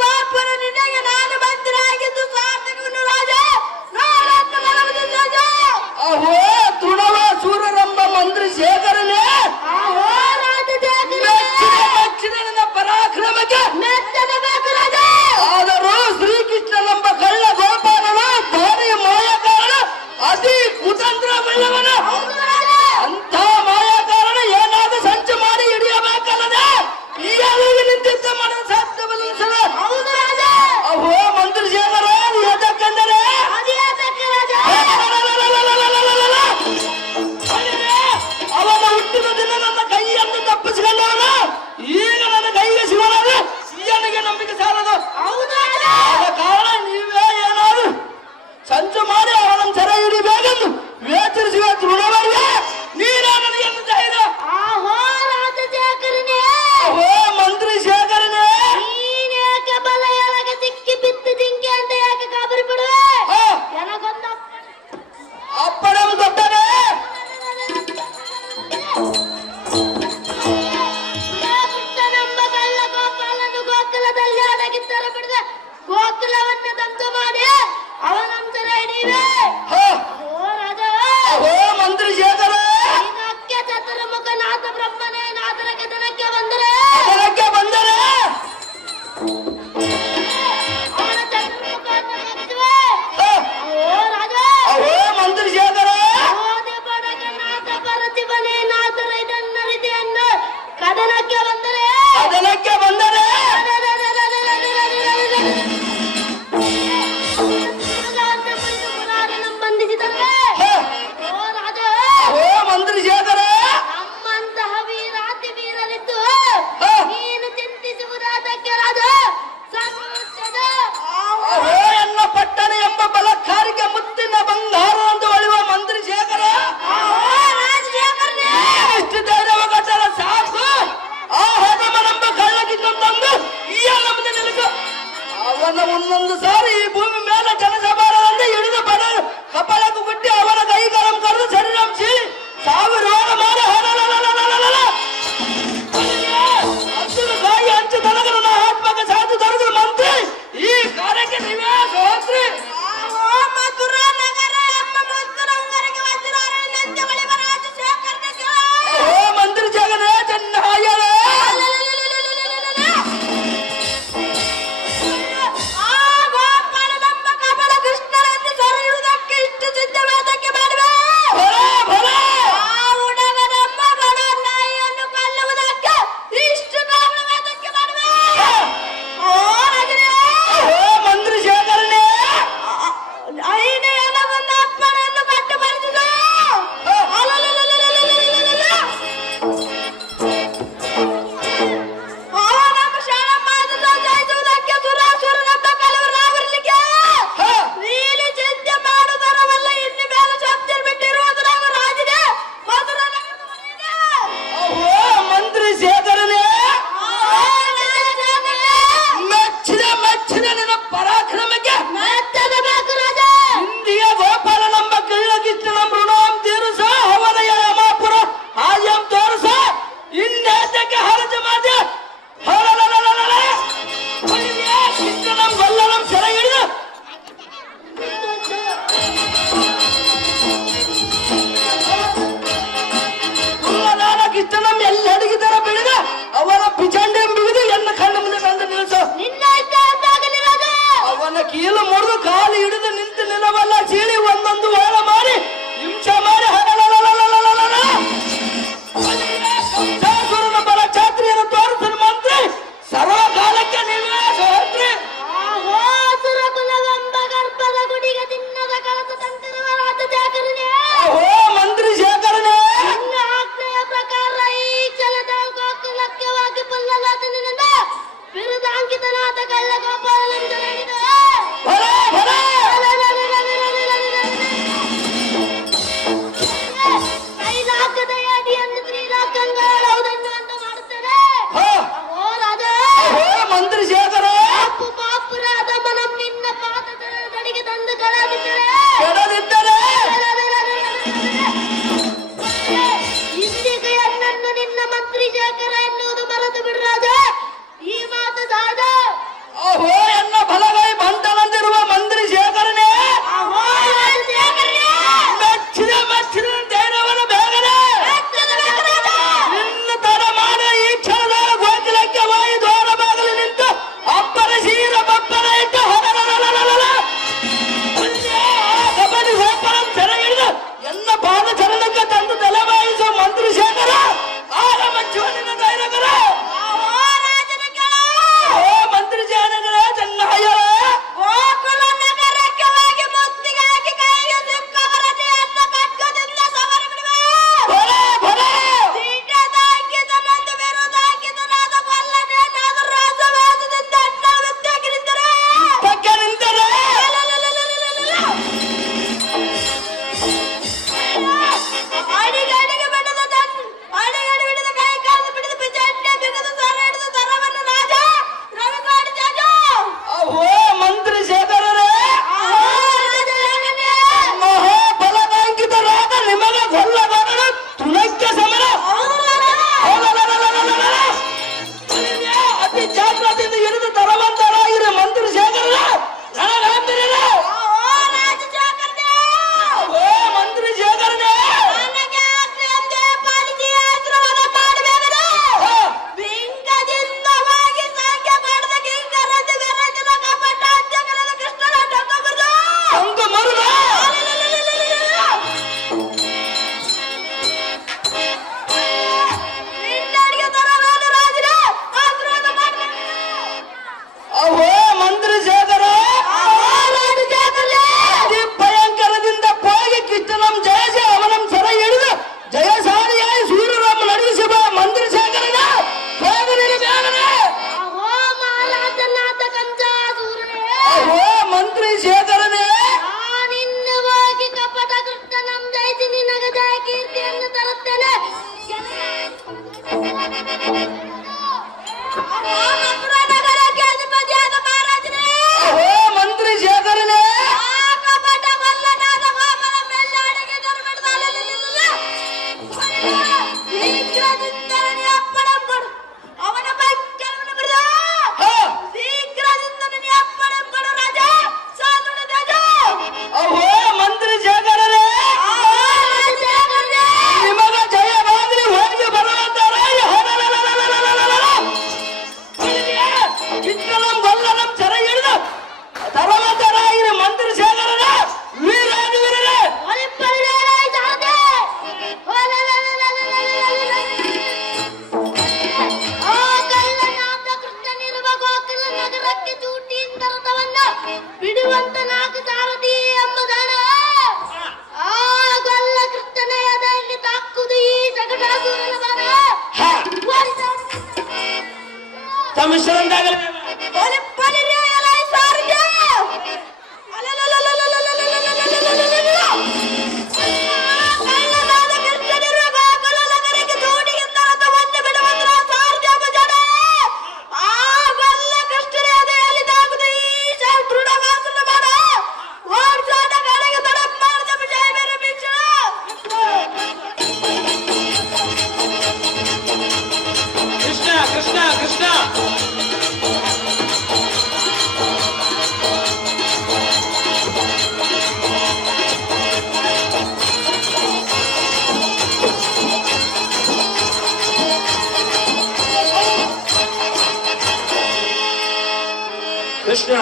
ಬಾಪನ ನಿನಗೆ ನಾನು ಮಂದಿರಾಗಿದ್ದು ಸಾರ್ಥಕವನ್ನು ರಾಜ ನಾಡನ್ನು ಬಲವಿದೆ ರಾಜ. ಅಹೋ ತೃಣವ ಸೂರರೆಂಬ ಮಂತ್ರಿ ಶೇಖರನೇ, ಆಹೋ ರಾಜ ಮೆಚ್ಚಿದ ನನ್ನ ಪರಾಕ್ರಮಕ್ಕೆ ಮೆಚ್ಚಬೇಕು ರಾಜ. ಆದರೂ ಶ್ರೀಕೃಷ್ಣನೆಂಬ ಕಳ್ಳ ಗೋಪಾಲನು ಭಾರಿ ಮಾಯಕಾರಣ, ಅತಿ ಕುತಂತ್ರ ಬಲ್ಲವನು. ಹೌದು ರಾಜ. ಅಂತ ಮಾಯಕಾರಣ ಏನಾದರೂ ಸಂಚು ಮಾಡಿ ಹಿಡಿಯಬೇಕಲ್ಲದೆ ಈಗಾಗಲೇ ನಿಂತಿದ್ದ ಮಾಡಲು ಸಾಧ್ಯವಲ್ಲ ಸರ್. ಹೌದು ರಾಜ. ಅಹೋ ಮಂತ್ರಿ ಶೇಖರ, ಯಾಕಂದರೆ ಅದೇತಕ್ಕೆ ರಾಜ? ಅವನ ಹುಟ್ಟಿದ ದಿನ ನನ್ನ ಕೈಯನ್ನು ತಪ್ಪಿಸಿಕೊಂಡವನು ಈಗ ನನ್ನ ಕೈಗೆ ಸಿಗೋದು ಸಿಎನ್ಗೆ ನಂಬಿಕೆ ಸಾಲದು. ಹೌದು ರಾಜ. ಆದ ಕಾರಣ ನೀವೇ ಏನಾದ್ರು ಸಂಚು ಮಾಡಿ ಅವನನ್ನು ಸೆರೆ ಹಿಡಿಬೇಕೆಂದು ವೇಚಿಸುವ ತೃಣವರಿಗೆ ನೀನೇ ನನಗೆ ಧೈರ್ಯ. ಆಹೋ ರಾಜಶೇಖರನೇ, ಅಹೋ ಮಂತ್ರಿ ಶೇಖರನೇ, ನೀನೇಕೆ ಬಲ ಎಳಗ ಸಿಕ್ಕಿ ಬಿತ್ತು ಜಿಂಕೆ ಅಂತ ಯಾಕೆ ಗಾಬರಿ ಬಿಡುವೆ? ನನಗೊಂದು ಅಪ್ಪಣೆ ಕೊಟ್ಟರೆ ಕೃಷ್ಣನೆಂಬ ಕಳ್ಳ ಗೋಪಾಲನು ಗೋಕುಲದಲ್ಲಿ ಅಡಗಿದ್ದರೆ ಬಿಡದೆ ಗೋಕುಲವನ್ನು ದಂತು ಮಾಡಿ ಅವನಂತರ ಹಿಡಿಯುವೆ. ಓ ರಾಜ, ಅಹೋ ಮಂತ್ರಿ ಶೇಖರ, ಇದಕ್ಕೆ ಚತುರ್ಮುಖ ನಾಥ ಬ್ರಹ್ಮನೇ ನಾಥನ ಕದನಕ್ಕೆ ಬಂದರೆ ಅದಕ್ಕೆ ಬಂದರೆ ಅವನ ಚತುರ್ಮುಖವನ್ನು ಮುಚ್ಚುವೆ. ಓ ರಾಜ, ಅಹೋ ಮಂತ್ರಿ ಶೇಖರ, ಓದಿ ಬಡಗ ನಾಥ ಪರತಿಬನೇ ನಾಥರ ಇದನ್ನರಿದೆಯನ್ನು ಕದನಕ್ಕೆ ಬಂದರೆ ಅದಕ್ಕೆ ಬಂದರೆ ಅವನ ಒಂದೊಂದು ಸಾರಿ ಈ ಭೂಮಿ ಮೇಲೆ ಜನಸಭಾರದಲ್ಲಿ ಹಿಡಿದು ಬಡ ಕಪಾಳಕ್ಕೂ ಕೊಟ್ಟಿ ಅವನ ಕೈಗಾರಂ ಕರೆದು ಶರೀರಂಶಿ ಸಾವಿರ ಮಾರ ಹಸಿರು ಕಾಯಿ ಹಂಚು ತನಗನ ಆತ್ಮಕ್ಕೆ ಸಾಧು ತೊರೆದು ಮಂತ್ರಿ ಈ ಕಾರ್ಯಕ್ಕೆ ನೀವೇ ಸೋತ್ರಿ. ಮಧುರ ನಗರ ಅಮ್ಮ ಮಧುರಂಗರಿಗೆ ವಜ್ರಾರಣ್ಯಂತೆ ಬಳಿವ ರಾಜಶೇಖರನಿಗೆ ಓ ಮಂತ್ರಿ ಜಗನೇ ಚೆನ್ನಾಯರೇ ಆ ಗೋಪಾಲ ನಮ್ಮ ಕಮಲ ಕೃಷ್ಣರನ್ನು ಕರೆಯುವುದಕ್ಕೆ ಇಷ್ಟು ಸಿದ್ಧವಾದಕ್ಕೆ ಮಾಡುವೆ ಭಲ ಭಲ ಆ ಹುಡುಗ ನಮ್ಮ ಸಂಶಯಂದಾಗಲಿ ಪೊಲಿ ಪೊಲಿರಿ ಎಲ್ಲ ಸಾರಿಗೆ ಕಳ್ಳನಾದ ಕೃಷ್ಣನಿರುವ ಗೋಕುಲ ನಗರಕ್ಕೆ ಜೋಡಿಯಿಂದ ಒಂದು ಬಿಡುವಂದ್ರ ಸಾರ್ಜಾಮ ಜನ ಆ ಗೊಲ್ಲ ಕೃಷ್ಣನೇ ಅದೇ ಅಲ್ಲಿದಾಗುದು ಈ ದೃಢವಾಸನ ಮಾಡ ಓಡ್ಸಾದ ಕಡೆಗೆ ತಡಪ್ ಮಾಡಿದ ವಿಜಯ ಬೇರೆ ಭಿಕ್ಷಣ ಕೃಷ್ಣ ಕೃಷ್ಣ ಕೃಷ್ಣ ಕೃಷ್ಣ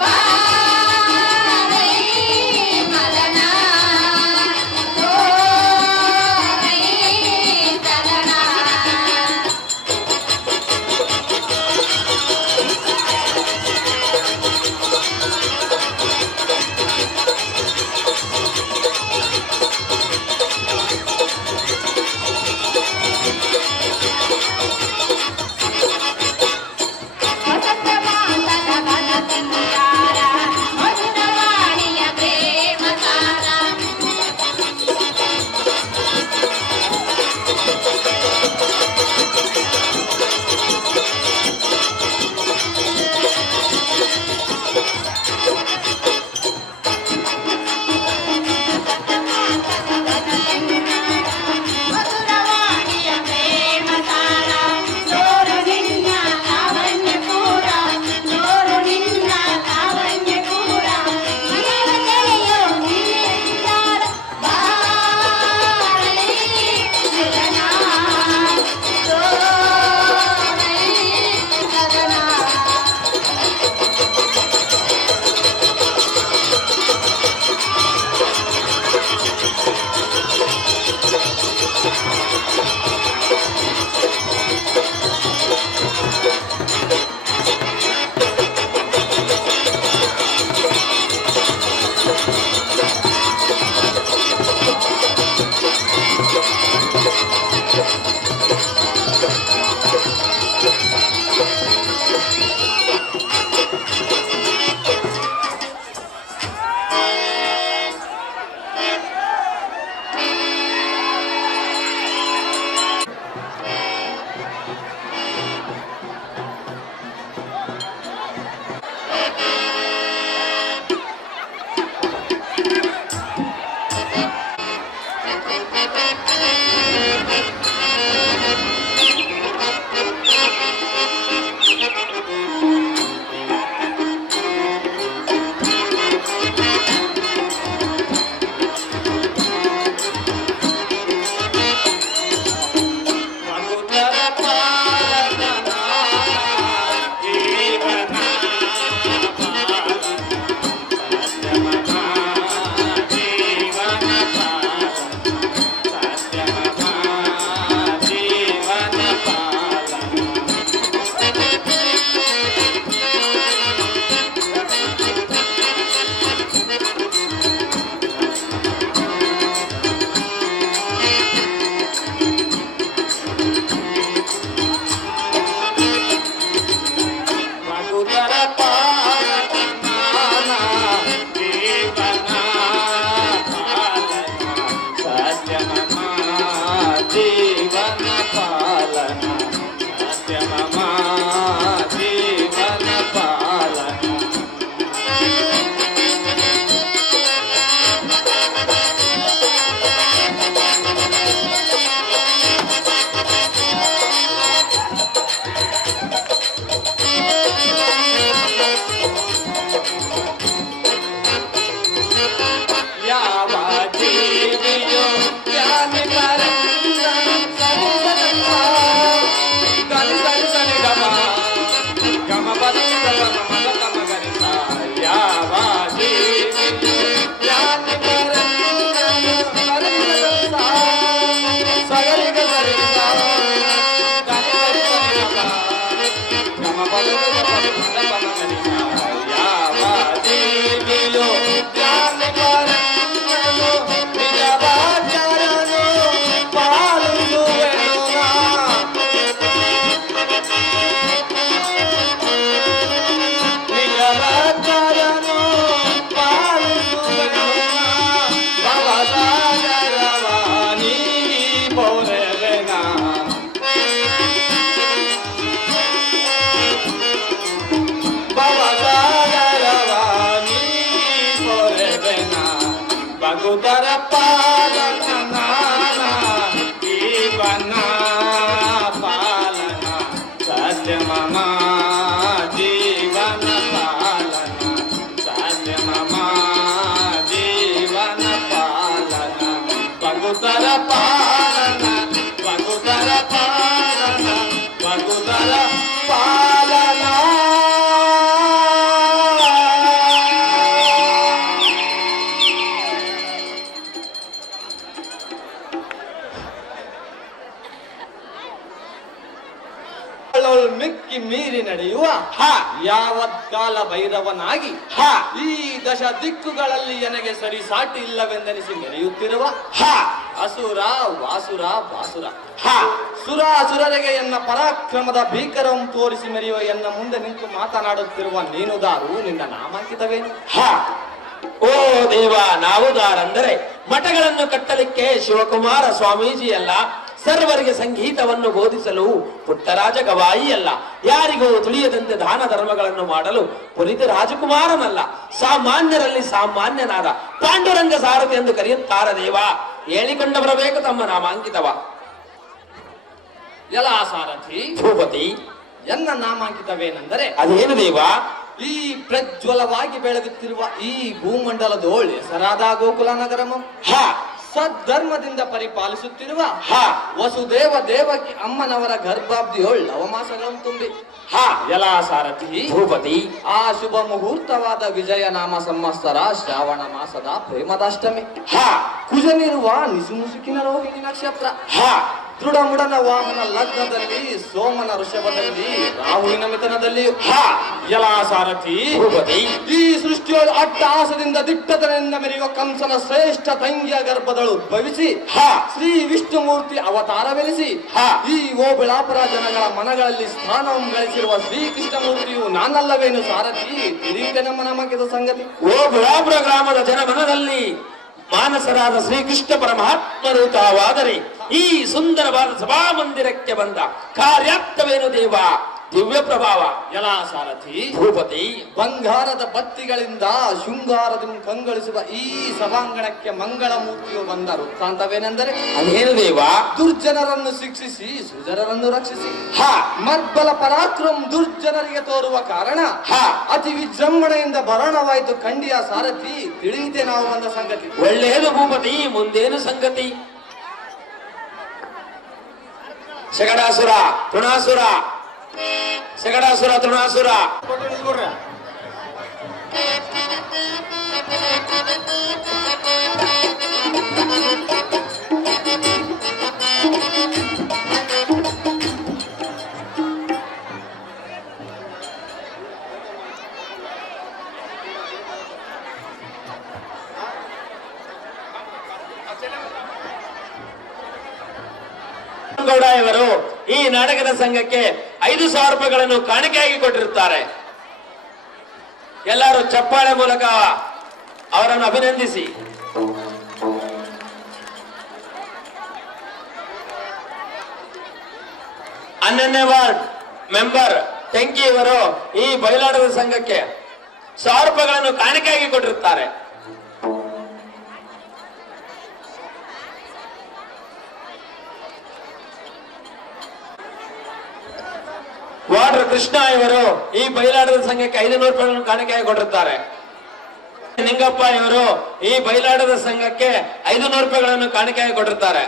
ಬಾ ಯಾವ ದೇವಿಯೋ ಜ್ಞಾನಿಗಳನ್ನು ನಿಜವಾಚಾರನು ಪಾಲಿಸುವೆನು ನಾ. ನಿಜವಾಚಾರನು ಪಾಲಿಸುವೆನು ನಾ. ಭವಸಾಗರವ ನೀ ಪೌರವೆನ. ಭವಸಾಗರವ ನೀ ಪೌರವೆನ. ಭಗುತರ ಪಾಲನ ನಾನ ಜೀವನ ಪಾಲನ ಸತ್ಯ ಮಮ ಜೀವನ ಪಾಲನ ಸತ್ಯ ಮಮ ಜೀವನ ಪಾಲನ. ಭಗುತರ ಪಾಲನ ಭಗುತರ ಪಾಲನ ಭಗುತರ ಪಾಲನ. ಮಿಕ್ಕಿ ಮೀರಿ ನಡೆಯುವ ಯಾವತ್ಕಾಲ ಭೈರವನಾಗಿ ಈ ದಶ ದಿಕ್ಕುಗಳಲ್ಲಿ ನನಗೆ ಸರಿ ಸಾಟಿ ಇಲ್ಲವೆಂದೆನಿಸಿ ಮೆರೆಯುತ್ತಿರುವ ಅಸುರ ವಾಸುರ ಬಾಸುರ ಸುರಾಸುರರಿಗೆ ಎನ್ನ ಪರಾಕ್ರಮದ ಭೀಕರಂ ತೋರಿಸಿ ಮೆರೆಯುವ ಎನ್ನ ಮುಂದೆ ನಿಂತು ಮಾತನಾಡುತ್ತಿರುವ ನೀನುದಾರು ನಿನ್ನ ನಾಮಾಂಕಿತವೇನು? ಓ ದೇವ, ನಾವುದಾರಂದರೆ ಮಠಗಳನ್ನು ಕಟ್ಟಲಿಕ್ಕೆ ಶಿವಕುಮಾರ ಸ್ವಾಮೀಜಿ ಅಲ್ಲ, ಸರ್ವರಿಗೆ ಸಂಗೀತವನ್ನು ಬೋಧಿಸಲು ಪುಟ್ಟರಾಜ ಗವಾಯಿ ಅಲ್ಲ, ಯಾರಿಗೂ ತಿಳಿಯದಂತೆ ದಾನ ಧರ್ಮಗಳನ್ನು ಮಾಡಲು ಪುರಿತ ರಾಜಕುಮಾರನಲ್ಲ, ಸಾಮಾನ್ಯರಲ್ಲಿ ಸಾಮಾನ್ಯನಾದ ಪಾಂಡುರಂಗ ಸಾರಥಿ ಎಂದು ಕರೆಯುತ್ತಾರ ದೇವ. ಹೇಳಿಕೊಂಡು ಬರಬೇಕು ತಮ್ಮ ನಾಮಾಂಕಿತವ. ಎಲ್ಲ ಸಾರಥಿ ಭೂಪತಿ, ಎನ್ನ ನಾಮಾಂಕಿತವೇನೆಂದರೆ ಅದೇನು ದೇವ? ಈ ಪ್ರಜ್ವಲವಾಗಿ ಬೆಳಗುತ್ತಿರುವ ಈ ಭೂಮಂಡಲದೋಳ್ ಹೆಸರಾದ ಗೋಕುಲ ನಗರಮ ಸದ್ಧರ್ಮದಿಂದ ಪರಿಪಾಲಿಸುತ್ತಿರುವ ವಸುದೇವ ದೇವಕಿ ಅಮ್ಮನವರ ಗರ್ಭಾಬ್ದಿಯೊಳ್ ನವಮಾಸಗಳನ್ನು ತುಂಬಿ ಎಲ್ಲ ಸಾರಥಿ ಭೂಪತಿ, ಆ ಶುಭ ಮುಹೂರ್ತವಾದ ವಿಜಯ ನಾಮ ಸಂವತ್ಸರ ಶ್ರಾವಣ ಮಾಸದ ಪ್ರೇಮದಾಷ್ಟಮಿ ಕುಜನಿರುವ ನಿಸುಮುಸುಕಿನ ರೋಹಿಣಿ ನಕ್ಷತ್ರ ದೃಢಮುಡನ ವಾಹನ ಲಗ್ನದಲ್ಲಿ ಸೋಮನ ಋಷಭದಲ್ಲಿ ರಾಹುವಿನ ಮಿಥುನದಲ್ಲಿಯೂ ಎಲ್ಲ ಸಾರಥಿ ಭೂಪತಿ, ಈ ಸೃಷ್ಟಿಯೊಳು ಅಟ್ಟಹಾಸದಿಂದ ದಿಟ್ಟತನದಿಂದ ಮೆರೆಯುವ ಕಂಸನ ಶ್ರೇಷ್ಠ ತಂಗಿಯ ಗರ್ಭದಳು ಉದ್ಭವಿಸಿ ಶ್ರೀ ವಿಷ್ಣುಮೂರ್ತಿ ಅವತಾರವೆನಿಸಿ ಈ ಓಬಳಾಪುರ ಜನಗಳ ಮನಗಳಲ್ಲಿ ಸ್ಥಾನವನ್ನು ಗಳಿಸಿರುವ ಶ್ರೀಕೃಷ್ಣ ಮೂರ್ತಿಯು ನಾನಲ್ಲವೇನು ಸಾರಥಿ? ತಿಳಿಯುತ್ತೆ ನಮ್ಮ ನಮಗಿದ ಸಂಗತಿ. ಓ ಬಿಳಾಪುರ ಗ್ರಾಮದ ಜನ ಮನದಲ್ಲಿ ಮಾನಸರಾದ ಶ್ರೀಕೃಷ್ಣ ಪರಮಾತ್ಮರು ತಾವಾದರೆ ಈ ಸುಂದರವಾದ ಸಭಾ ಮಂದಿರಕ್ಕೆ ಬಂದ ಕಾರ್ಯಾರ್ಥವೇನು ದೇವ? ದಿವ್ಯ ಪ್ರಭಾವ. ಎಲ್ಲ ಸಾರಥಿ ಭೂಪತಿ, ಬಂಗಾರದ ಬತ್ತಿಗಳಿಂದ ಶೃಂಗಾರದಿಂದ ಕಂಗೊಳಿಸುವ ಈ ಸಭಾಂಗಣಕ್ಕೆ ಮಂಗಳ ಮೂರ್ತಿಯು ಬಂದ ವೃತ್ತಾಂತವೇನೆಂದರೆ ಅದೇನು ದೇವ? ದುರ್ಜನರನ್ನು ಶಿಕ್ಷಿಸಿ ಸುಜನರನ್ನು ರಕ್ಷಿಸಿ ಮರ್ಬಲ ಪರಾಕ್ರಮ ದುರ್ಜನರಿಗೆ ತೋರುವ ಕಾರಣ ಅತಿ ವಿಜೃಂಭಣೆಯಿಂದ ಭರಣವಾಯಿತು ಖಂಡಿಯ ಸಾರಥಿ. ತಿಳಿಯುತ್ತೆ ನಾವು ಬಂದ ಸಂಗತಿ. ಒಳ್ಳೆಯದು ಭೂಪತಿ, ಮುಂದೇನು ಸಂಗತಿ? ಶಗಡಾಸುರ ತೃಣಾಸುರ ಶಗಡಾಸುರ ತೃಣಾಸುರ ಗೌಡ ಇವರು ಈ ನಾಟಕದ ಸಂಘಕ್ಕೆ 5,000 ರೂಪಾಯಿಗಳನ್ನು ಕಾಣಿಕೆಯಾಗಿ ಕೊಟ್ಟಿರುತ್ತಾರೆ. ಎಲ್ಲರೂ ಚಪ್ಪಾಳೆ ಮೂಲಕ ಅವರನ್ನು ಅಭಿನಂದಿಸಿ. ಹನ್ನೊಂದನೇ ವಾರ್ಡ್ ಮೆಂಬರ್ ಟೆಂಕಿ ಇವರು ಈ ಬಯಲಾಟದ ಸಂಘಕ್ಕೆ 1,000 ರೂಪಾಯಿಗಳನ್ನು ಕಾಣಿಕೆಯಾಗಿ ಕೊಟ್ಟಿರುತ್ತಾರೆ. ವಾರ್ಡರ್ ಕೃಷ್ಣ ಇವರು ಈ ಬಯಲಾಟದ ಸಂಘಕ್ಕೆ 500 ರೂಪಾಯಿಗಳನ್ನು ಕಾಣಿಕೆಯಾಗಿ ಕೊಟ್ಟಿರುತ್ತಾರೆ. ನಿಂಗಪ್ಪ ಇವರು ಈ ಬಯಲಾಟದ ಸಂಘಕ್ಕೆ 500 ರೂಪಾಯಿಗಳನ್ನು ಕಾಣಿಕೆಯಾಗಿ ಕೊಟ್ಟಿರುತ್ತಾರೆ.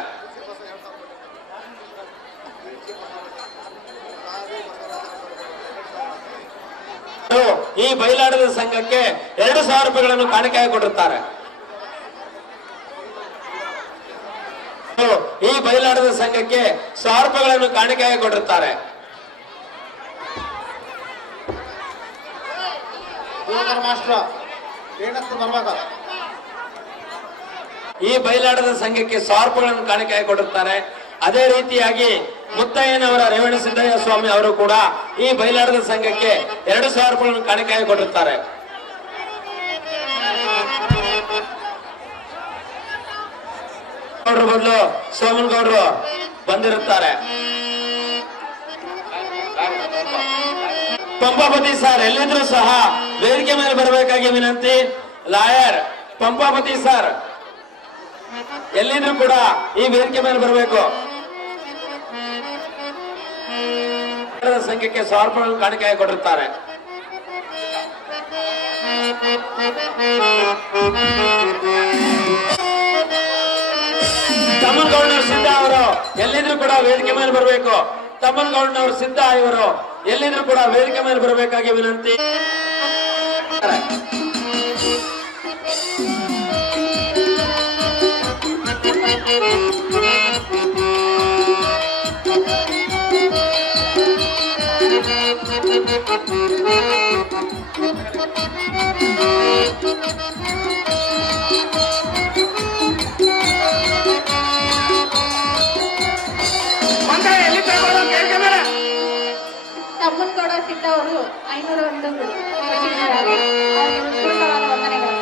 ಈ ಬಯಲಾಟದ ಸಂಘಕ್ಕೆ 2,000 ರೂಪಾಯಿಗಳನ್ನು ಕಾಣಿಕೆಯಾಗಿ ಕೊಟ್ಟಿರುತ್ತಾರೆ. ಈ ಬಯಲಾಟದ ಸಂಘಕ್ಕೆ 1,000 ರೂಪಾಯಿಗಳನ್ನು ಕಾಣಿಕೆಯಾಗಿ ಕೊಟ್ಟಿರುತ್ತಾರೆ. ಯೋಗರ್ ಮಾಸ್ಟ್ರ ಏನಂತ ಬರ್ಬೇಕ ಈ ಬಯಲಾಟದ ಸಂಘಕ್ಕೆ 1000 ರೂಪಾಯಿಗಳನ್ನು ಕಾಣಿಕೆಯಾಗಿ ಕೊಟ್ಟಿರ್ತಾರೆ. ಅದೇ ರೀತಿಯಾಗಿ ಮುತ್ತಯ್ಯನವರ ರೇವಣ ಸಿದ್ದಯ್ಯ ಸ್ವಾಮಿ ಅವರು ಕೂಡ ಈ ಬಯಲಾಟದ ಸಂಘಕ್ಕೆ 2000 ರೂಪಾಯಿಗಳನ್ನು ಕಾಣಿಕೆಯಾಗಿ ಕೊಟ್ಟಿರ್ತಾರೆ. ಗೌಡ್ರ ಬದಲು ಸೋಮನ್ ಗೌಡ್ರು ಬಂದಿರುತ್ತಾರೆ. ಪಂಪಾಪತಿ ಸರ್ ಎಲ್ಲಿದ್ರು ಸಹ ವೇದಿಕೆ ಮೇಲೆ ಬರಬೇಕಾಗಿ ವಿನಂತಿ. ಲಾಯರ್ ಪಂಪಾಪತಿ ಸರ್ ಎಲ್ಲಿದ್ರು ಕೂಡ ಈ ವೇದಿಕೆ ಮೇಲೆ ಬರಬೇಕು. ಸಂಖ್ಯೆಗೆ 1000 ರೂಪಾಯಿಗಳನ್ನು ಕಾಣಿಕೆಯಾಗಿ ಕೊಟ್ಟಿರ್ತಾರೆ. ತಮ್ಮನಗೌಡನವರು ಸಿದ್ಧ ಅವರು ಎಲ್ಲಿದ್ರು ಕೂಡ ವೇದಿಕೆ ಮೇಲೆ ಬರಬೇಕು. ತಮ್ಮನಗೌಡನವರು ಸಿದ್ಧ ಇವರು ಎಲ್ಲಿದ್ರು ಕೂಡ ವೇದಿಕೆ ಮೇಲೆ ಬರಬೇಕಾಗಿ ವಿನಂತಿ. ತಮ್ಮನಗೌಡ ಸಿದ್ಧ ಅವರು 501 ಕೊಟ್ಟಿದ್ದಾರೆ. ಅವರಿಗೆ ಪೂರ್ಣವಾದ ವಂದನೆಗಳು.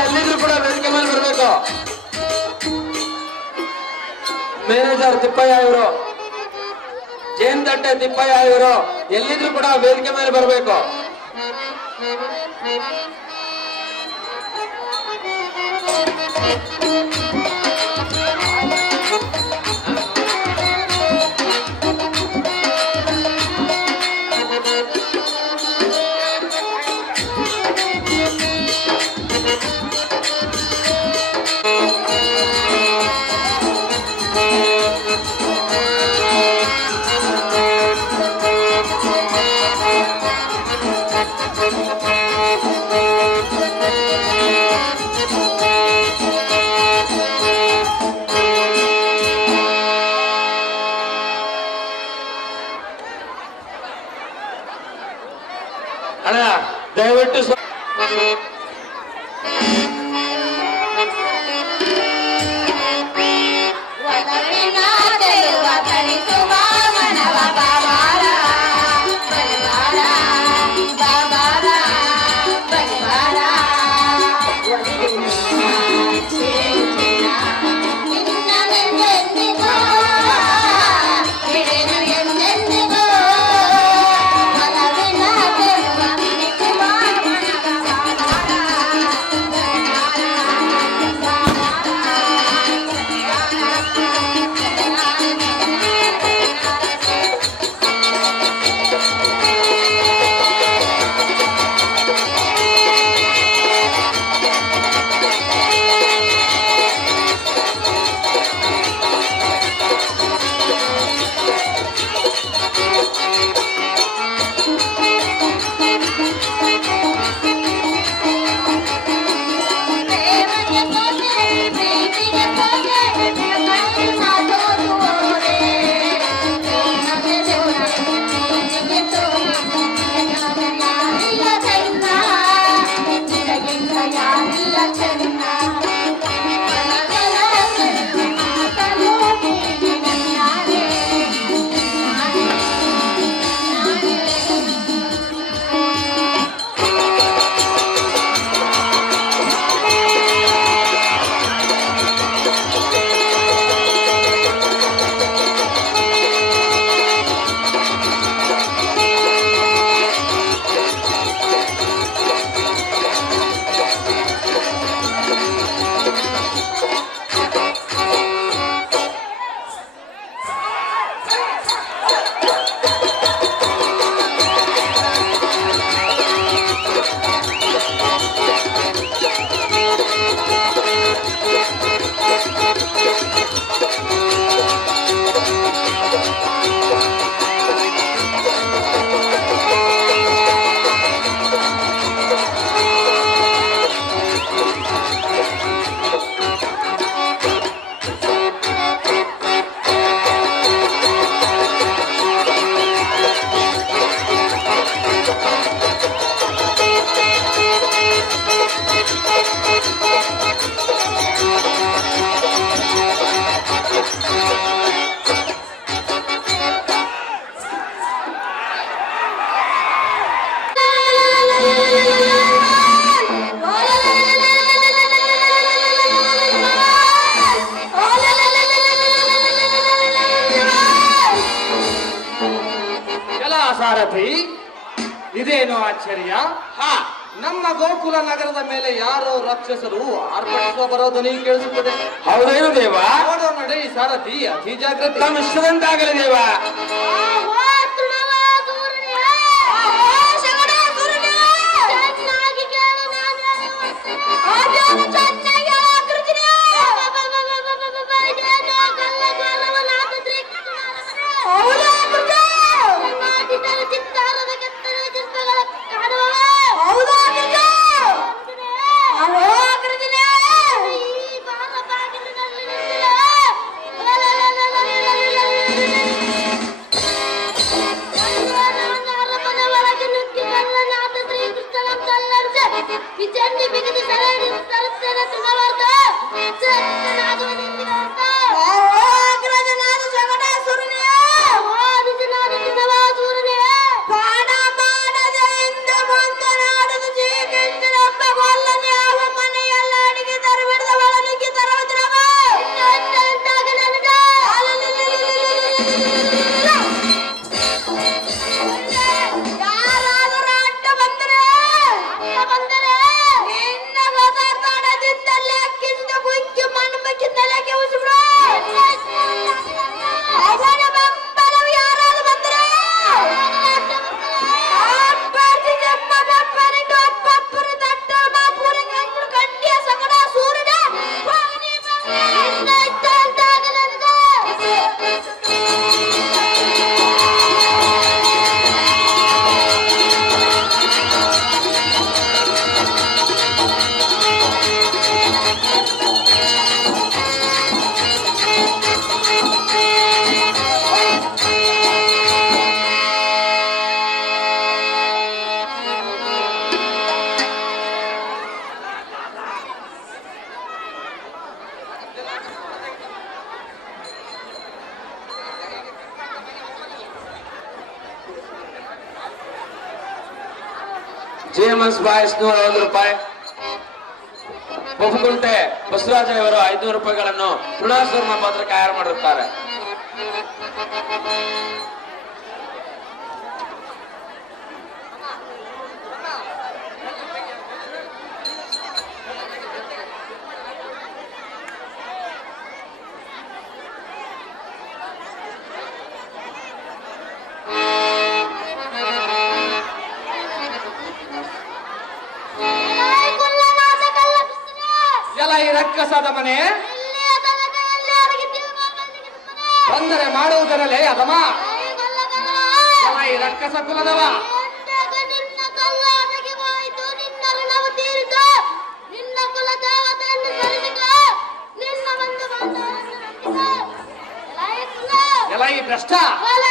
ಎಲ್ಲಿದ್ರು ಕೂಡ ವೇದಿಕೆ ಮೇಲೆ ಬರಬೇಕು. ಮ್ಯಾನೇಜರ್ ತಿಪ್ಪಯ್ಯ ಇವರು, ಜೇನ್ತಟ್ಟೆ ತಿಪ್ಪಯ್ಯ ಇವರು ಎಲ್ಲಿದ್ರು ಕೂಡ ವೇದಿಕೆ ಮೇಲೆ ಬರಬೇಕು. ಅಣ್ಣ ದಯವಿಟ್ಟು ಆಶ್ಚರ್ಯ? ಹಾ ನಮ್ಮ ಗೋಕುಲ ನಗರದ ಮೇಲೆ ಯಾರೋ ರಾಕ್ಷಸರು ಆರ್ಭಟಿಸುವ ಬರೋದು ನೀವು ಕೇಳಿಸುತ್ತದೆ. ಹೌದೇನು ದೇವ? ನೋಡೋ ನಡೆ ಈ ಸಾರಥಿ ಅತಿ ಜಾಗ್ರತೆ. ನಮ್ಮ ಇಷ್ಟದಂತಾಗಲಿ ದೇವ. ಆಹೋ ತೃಣವ ಸೂರ್ಯ ಆಹೋ ಶಗಡ ಸೂರ್ಯ ಚೆನ್ನಾಗಿ ಕೇಳು ನಾನು ಆದ್ಯಾನ ಚೆನ್ನಾಗಿ ಆಕೃತಿಯ ಹೌದಾ ಕೃತ ಮಾತಿನಲ್ಲಿ ಚಿತ್ತಾರದ ಕೆತ್ತನೆ ಶಿಲ್ಪಗಳ ಕಾಣುವ ಹೌದಾ ಕೃತ ಆಹೋ ಕೃತಿನೇ ಈ ಬಾಲ ಬಾಗಿಲಿನಲ್ಲಿ ನಿಂತಿಲ್ಲ ಅರಮನೆ ಒಳಗೆ ನುಗ್ಗಿ ಕಳ್ಳನಾದ ಶ್ರೀಕೃಷ್ಣನ ಕಲ್ಲರಿಸಿ ವಿಚಂಡಿ ಬಿಗಿದು ಸೆರೆ ತರುತ್ತೇನೆ ತೃಣವರ್ಗ ಯಾರಾದರೂ ಅಡ್ಡ ಬಂದರೆ ನಿನ್ನ ಗದಾರ್ತಾಡದಿಂದಲೇ ಕಿಂದ ಕುಂಕಿ ಮಣ್ಣು ಬಕ್ಕಿ ತಲೆಗೆ ಉಸಿಬಿಡು ಅವನ ಬೆಂಬಲವು ಯಾರಾದರೂ ಬಂದರೆ ಅಪ್ಪಾಜಿ ಜಮ್ಮ ಬೆಪ್ಪನಿಗೆ ಒಪ್ಪಪ್ಪರು ತಟ್ಟ ಮಾಪುರಿ ಕಂಡು ಕಂಡಿಯ ಸಗಡ ಸೂರ್ಯನ ಹೋಗಲಿ ನಿನ್ನ ಇಷ್ಟ ಅಂತಾಗಲಿ ಜೇಮಸ್ ಬಾಯ್ಸ್ 150 ರೂಪಾಯಿ. ಬಹುಗುಂಟೆ ಬಸವರಾಜ ಇವರು 500 ರೂಪಾಯಿಗಳನ್ನು ತೃಣಾಸುರನ ಮಾತ್ರ ತಯಾರು ಮಾಡಿರುತ್ತಾರೆ. ಎಲ್ಲ ಈ ರಕ್ಕಸದ ಮನೆ ಬಂದರೆ ಮಾಡುವುದರಲ್ಲೇ ಅದಮ ಎಲ್ಲ ಈ ರಕ್ಕಸ ಕುಲದವ ನಿನ್ನ ಕಲ್ಲಾದಗೆ ಹೋಯಿತು ನಿನ್ನ ಋಣವು ತೀರಿತು ನಿನ್ನ ಕುಲ ದೇವತೆಯನ್ನು ಸರಿಸಿಕ ನಿನ್ನ ಒಂದು ಬಾಂಧವರನ್ನು ನಂಬಿಕ ಎಲ್ಲ ಈ ಭ್ರಷ್ಟ ಬಲ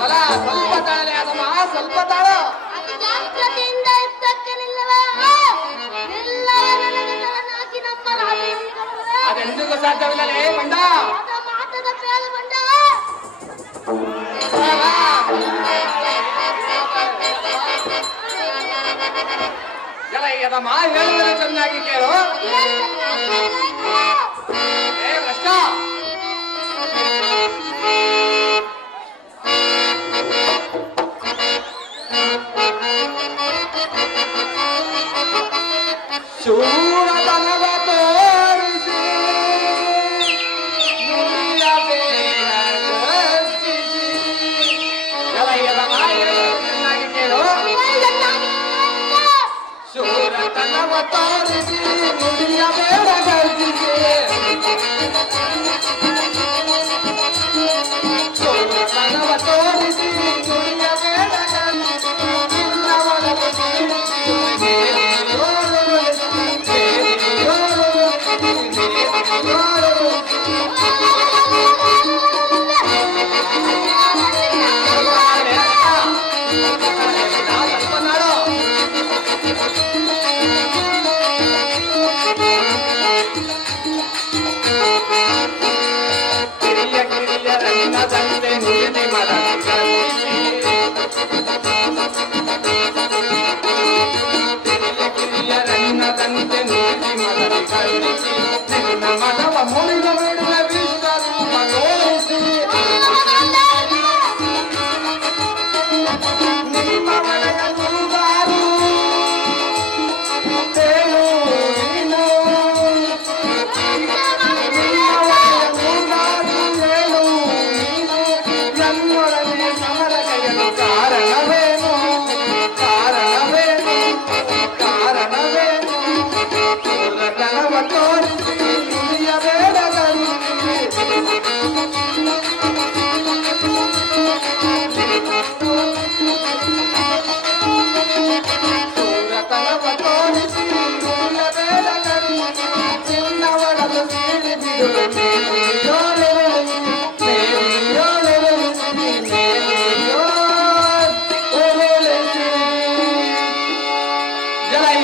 ಬಲ ಸ್ವಲ್ಪ ತಾಳೆ ಅದಮ ಸ್ವಲ್ಪ ತಾಳು. ಅತಿ ಜಾಗ್ರತೆಯಿಂದ ಇದ್ದಕ್ಕೆ ನಿಲ್ಲವ ನಿಲ್ಲವ ನನಗೆ ತಲನಾಕಿ ನಮ್ಮ ರಾಜ ಅದೆಂದಿಗೂ ಸಾಧ್ಯವಿಲ್ಲಲೇ ಮಂಡ. ಮಾತದ ಪೇದ ಬಂಡ ಎಲ್ಲ ಈ ಅದಮ ಹೇಳಿದರೆ ಚೆನ್ನಾಗಿ ಕೇಳು. ಏ ಭ್ರಷ್ಟ ಶೂರತನವ ತೋರಿಸಿ ನುಡಿಯ ಬೇಡ ಗರ್ಜಿಸಿ. ಎಲ್ಲ ಈ ಅದಮ ಹೇಳಿದರೆ ಚೆನ್ನಾಗಿ ಕೇಳು. ಶೂರತನವ ತೋರಿಸಿ ನುಡಿಯ ಬೇಡ ಗರ್ಜಿಸಿ. ಶೂರತನವ ತೋರಿಸಿ ನುಡಿಯ ಬೇಡ ಗರ್ಜಿಸಿ. ನಿನ್ನವನವು ತೀರಿಸಿ ದಂತೆ ನುಡಿ ಮರ ದಂತೆ ನುಡಿ ಮರ ಕಳಿಸಿ ನಿನ್ನ ಮನವ ಮುಳಿದ ಬಿಡುವ ವಿಶ್ವರೂಪ ತೋರಿಸಿ ತೋರಿಸಿ ನುಡಿಯಬೇಡ ಗರಿ. ಸೂರತನವ ತೋರಿಸಿ ನುಡಿಯಬೇಡ ಗರಿ. ಚಿನ್ನವಳಲು ಸೀಳಿ ಬಿಡು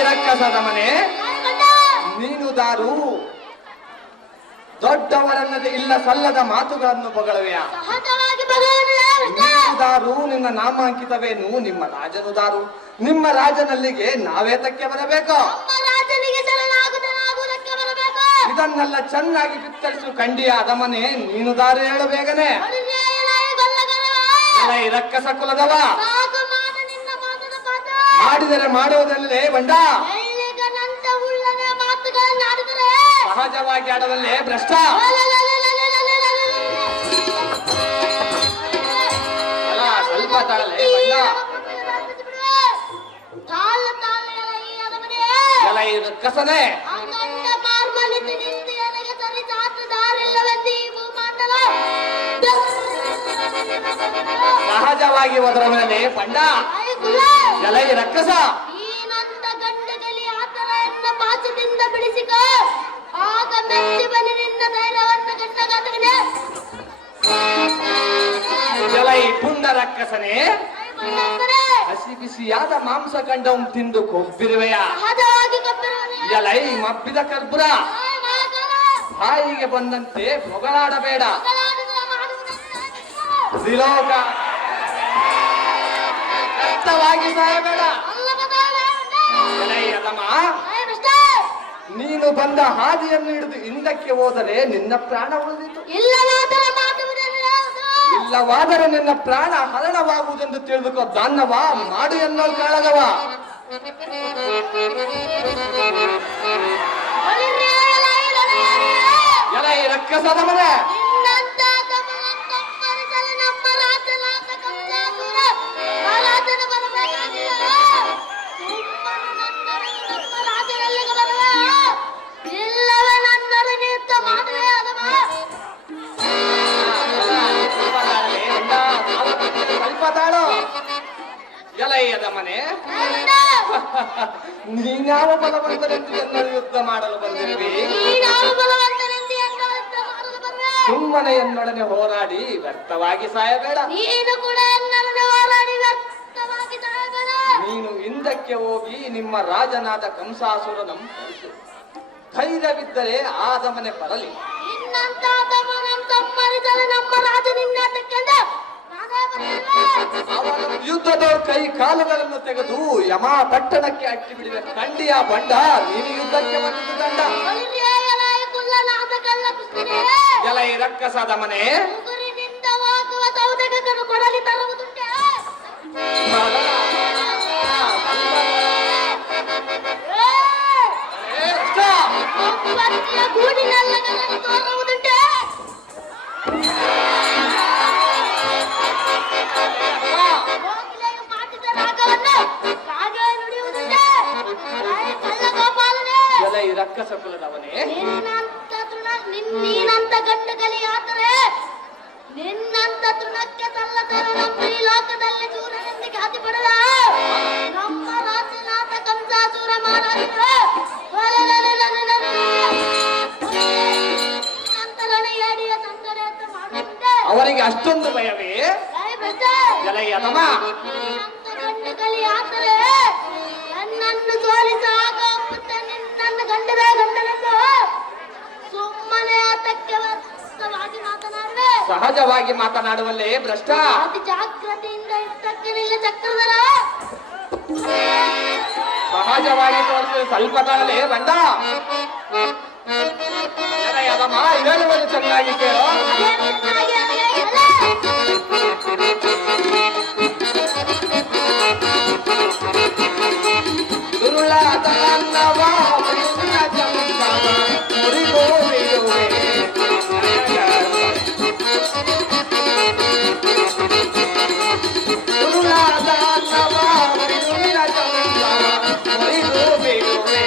ರಕ್ಕಸದ ಮನೆ. ನೀನು ದಾರು ದೊಡ್ಡವರನ್ನದೇ ಇಲ್ಲ ಸಲ್ಲದ ಮಾತುಗಳನ್ನು ಬೊಗಳುವೆಯಾ? ಸಹಜವಾಗಿ ಬಗೆಹರಿಯೇ ವಿಷ್ಣು. ದಾರು ನಿನ್ನ ನಾಮಾಂಕಿತವೇನು? ನಿಮ್ಮ ರಾಜನು ದಾರು. ನಿಮ್ಮ ರಾಜನಲ್ಲಿಗೆ ನಾವೇತಕ್ಕೆ ಬರಬೇಕು? ನಮ್ಮ ರಾಜನಿಗೆ ಶರಣಾಗುವುದಕ್ಕೆ ಬರಬೇಕು. ಇದನ್ನೆಲ್ಲ ಚೆನ್ನಾಗಿ ಬಿತ್ತರಿಸು ಕಂಡಿಯ ಅದಮನೆ. ನೀನು ದಾರು ಹೇಳು ಬೇಗನೆ. ಎಲೈ ರಕ್ಕಸ ಕುಲದವ, ಸಾಕು ಮಾಡು ನಿನ್ನ ಮಾತದ ಪಾಠ. ಮಾಡಿದರೆ ಮಾಡುವುದಲ್ಲೇ ಬಂಡ. ಎಳ್ಳಿಗನಂತ ಉಳ್ಳನೆ ಮಾತುಗಳನ್ನಾಡಿದರೆ ಸಹಜವಾಗಿ ಆಡವಲ್ಲೇ ಭ್ರಷ್ಟ. ಅಲ್ಲ ಸ್ವಲ್ಪ ತಾಳಲೆ ಬಂಡ. ತಾಳ ತಾಳ ಈ ಅದಮನೆ ಎಲೈ ರಕ್ಕಸನೆ, ಅಂಗಂಡ ಮಾರ್ಮಲಿತ ನಿಂತು ಎನಗೆ ಸರಿ ಚಾತ್ರ ದಾರಿಲ್ಲವೆಂದು ಈ ಭೂಮಂಡಲ ಸಹಜವಾಗಿ ಹೋದರ ಮೇಲೆ ಬಂಡ. ಆಯ್ ಕುಲ. ಎಲೈ ರಕ್ಕಸ, ನೀನಂತ ಗಂಡಗಲಿ ಆತರ ಎನ್ನ ಪಾಚದಿಂದ ಬಿಡಿಸಿಕ. ಆಗ ಮೆಚ್ಚಿ ಬಲಿ ನಿನ್ನ ಧೈರ್ಯವನ್ನು ಗಂಡಗಾತಗನೆ. ಎಲೈ ಪುಂಡ ರಕ್ಕಸನೆ, ಹಸಿ ಬಿಸಿಯಾದ ಮಾಂಸ ಕಂಡಂ ತಿಂದು ಕೊಬ್ಬಿರುವೆಯ? ಸಹಜವಾಗಿ ಕಬ್ಬಿರುವನೆ. ಎಲೈ ಮಬ್ಬಿದ ಕರ್ಬುರ, ಆಯ್ ಮಹಾಕಾಲ. ಬಾಯಿಗೆ ಬಂದಂತೆ ಹೊಗಳಾಡಬೇಡ. ಮಗಳಾಡುವುದರ ಮಾಡುವುದನ್ನ ತ್ರಿಲೋಕ ವ್ಯರ್ಥವಾಗಿ ಸಾಯಬೇಡ. ಅಲ್ಲ ಬದಲಾವಣೆ. ಎಲೈ ಅದಮ, ಆಯ್ ವಿಷ್ಣು. ನೀನು ಬಂದ ಹಾದಿಯನ್ನು ಹಿಡಿದು ಹಿಂದಕ್ಕೆ ಹೋದರೆ ನಿನ್ನ ಪ್ರಾಣ ಉಳಿದಿತು. ಇಲ್ಲವಾದರ ಮಾಡುವುದನ್ನು ಯಾವುದು? ಇಲ್ಲವಾದರೆ ನಿನ್ನ ಪ್ರಾಣ ಹರಣವಾಗುವುದೆಂದು ತಿಳಿದುಕೋ. ದಾನವ ಮಾಡು ಎನ್ನೋ ಕಾಳಗವ. ಒಲಿರೆ ಎಲೈ ಲೊರೆಯರೆ. ಎಲೈ ರಕ್ಕಸದ ಮನೆ, ನಿನ್ನಂತ ಕಮಲಂತಮ್ಮರಿಸಲು ನಮ್ಮ ರಾಜನಾಥ ಕಂಸಾಸುರ ರಾಜನ ಬರಬೇಕಾಗಿಲ್ಲ. ಸುಮ್ಮನೆ ನನ್ನೊಡನೆ ನಮ್ಮ ರಾಜನಲ್ಲಿಗೆ ಬರುವೆ. ಇಲ್ಲವೇ ನನ್ನೊಡನೆ ನಿಂತ ಮಾಡುವೆ ಅದವ. ಸ್ವಲ್ಪ ತಾಳು. ಎಲೈ ಅದ ಮನೆ, ನೀನ್ಯಾವ ಬಲವಂತನೆಂದು ಎನ್ನಲು ಯುದ್ಧ ಮಾಡಲು ಬಂದಿರುವಿ? ನೀನಾವ ಬಲವಂತನೆಂದು ಎನ್ನ ಯುದ್ಧ ಮಾಡಲು ಬರುವೆ. ಸುಮ್ಮನೆ ಎನ್ನೊಡನೆ ಹೋರಾಡಿ ವ್ಯರ್ಥವಾಗಿ ಸಾಯಬೇಡ. ನೀನು ಕೂಡ ಎನ್ನೊಡನೆ ಹೋರಾಡಿ ವ್ಯರ್ಥವಾಗಿ ಸಾಯಬೇಡ. ನೀನು ಹಿಂದಕ್ಕೆ ಹೋಗಿ ನಿಮ್ಮ ರಾಜನಾದ ಕಂಸಾಸುರನಂ ಕಳಿಸು. ಧೈರ್ಯವಿದ್ದರೆ ಆದಮನೆ ಬರಲಿ. ನಿನ್ನಂತ ತಮ್ಮರಿಸಲು ನಮ್ಮ ರಾಜ ನಿನ್ನತಕ್ಕೆಂದ ನಾನೇ ಬರುವೆ. ಅವನ ಯುದ್ಧದ ಕೈ ಕಾಲುಗಳನ್ನು ತೆಗೆದು ಯಮ ಪಟ್ಟಣಕ್ಕೆ ಅಟ್ಟಿ ಬಿಡಿವೆ. ಕಂಡಿಯ ಬಂಡ, ನೀನು ಯುದ್ಧಕ್ಕೆ ಬಂದಿದ್ದು ದಂಡ. ಒಲಿರೆ ಎಲೈ ಕುಲ್ಲನಾದ ಕಳ್ಳ ಕುಸ್ತಿನೇ. ಎಲೈ ರಕ್ಕಸದ ಮನೆ, ಉಗುರಿನಿಂದ ಹೋಗುವ ಸೌದೆಗರು ಕೊಡಲಿ ತರುವುದುಂಟೆ. ಒಬ್ಬಟ್ಟಿಯ ಗೂಡಿನಲ್ಲಗಳನ್ನು ತೋರುವುದುಂಟೆ. ಕೋಗಿಲೆಯು ಮಾಡಿದ ರಾಗವನ್ನು ಹಾಗೆ ನುಡಿಯುವುದುಂಟೆ. ಆಯ್ ಕಳ್ಳ ಗೋಪಾಲನೇ. ಎಲೈ ರಕ್ಕಸ ಕುಲದವನೇ, ನೀನಂತ ಗಂಡಗಲಿ ಆದರೆ ನಿನ್ನಂತ ತೃಣಕ್ಕೆ ಸಲ್ಲದರು ನಮ್ಮ ಈ ಲೋಕದಲ್ಲಿ ಸೂರ್ಯನೊಂದಿಗೆ ಹತಿ ಪಡೆದ ನಮ್ಮ ರಾಜನಾಥ ಕಂಸಾಸುರ ಮಹಾರಾಜರು ಅಂತರಣಿಯಡಿಯ ಸಂಗಡ ಅಂತ ಮಾಡುವುದೇ. ಅವರಿಗೆ ಅಷ್ಟೊಂದು ಭಯವೇ? ಜಯ ಭ್ರಷ್ಟ. ಎಲೈ ಅದಮ, ನೀನಂತ ಗಂಡಗಲಿ ಆದರೆ ನನ್ನನ್ನು ಸೋಲಿಸಾಗ ನಿನ್ನ ಗಂಡವೇ ಗಂಡನೆಂದು ಸುಮ್ಮನೆ ಆತಕ್ಕೆ ವ್ಯರ್ಥವಾಗಿ ಮಾತನಾಡುವೆ. ಸಹಜವಾಗಿ ಮಾತನಾಡುವಲ್ಲೇ ಭ್ರಷ್ಟ. ಅತಿ ಜಾಗ್ರತೆಯಿಂದ ಇರ್ತಕ್ಕೆ ನಿಲ್ಲ ಚಕ್ರಧರ. ಸಹಜವಾಗಿ ತೋರಿಸಿ ಸ್ವಲ್ಪ ತಾಳಲೆ ಬಂಡ. ಎಲೈ ಅದಮ, ಹೇಳುವುದು ಚೆನ್ನಾಗಿ ಕೇಳೋ. ದುರುಳಾದ ಅನ್ನವ ಮುರಿದ ಚಂದವ ಮುರಿದು ಬಿಡುವೆ. ದುರುಳಾದ ಅನ್ನವ ಮುರಿದ ಚಂದವ ಮುರಿದು ಬಿಡುವೆ.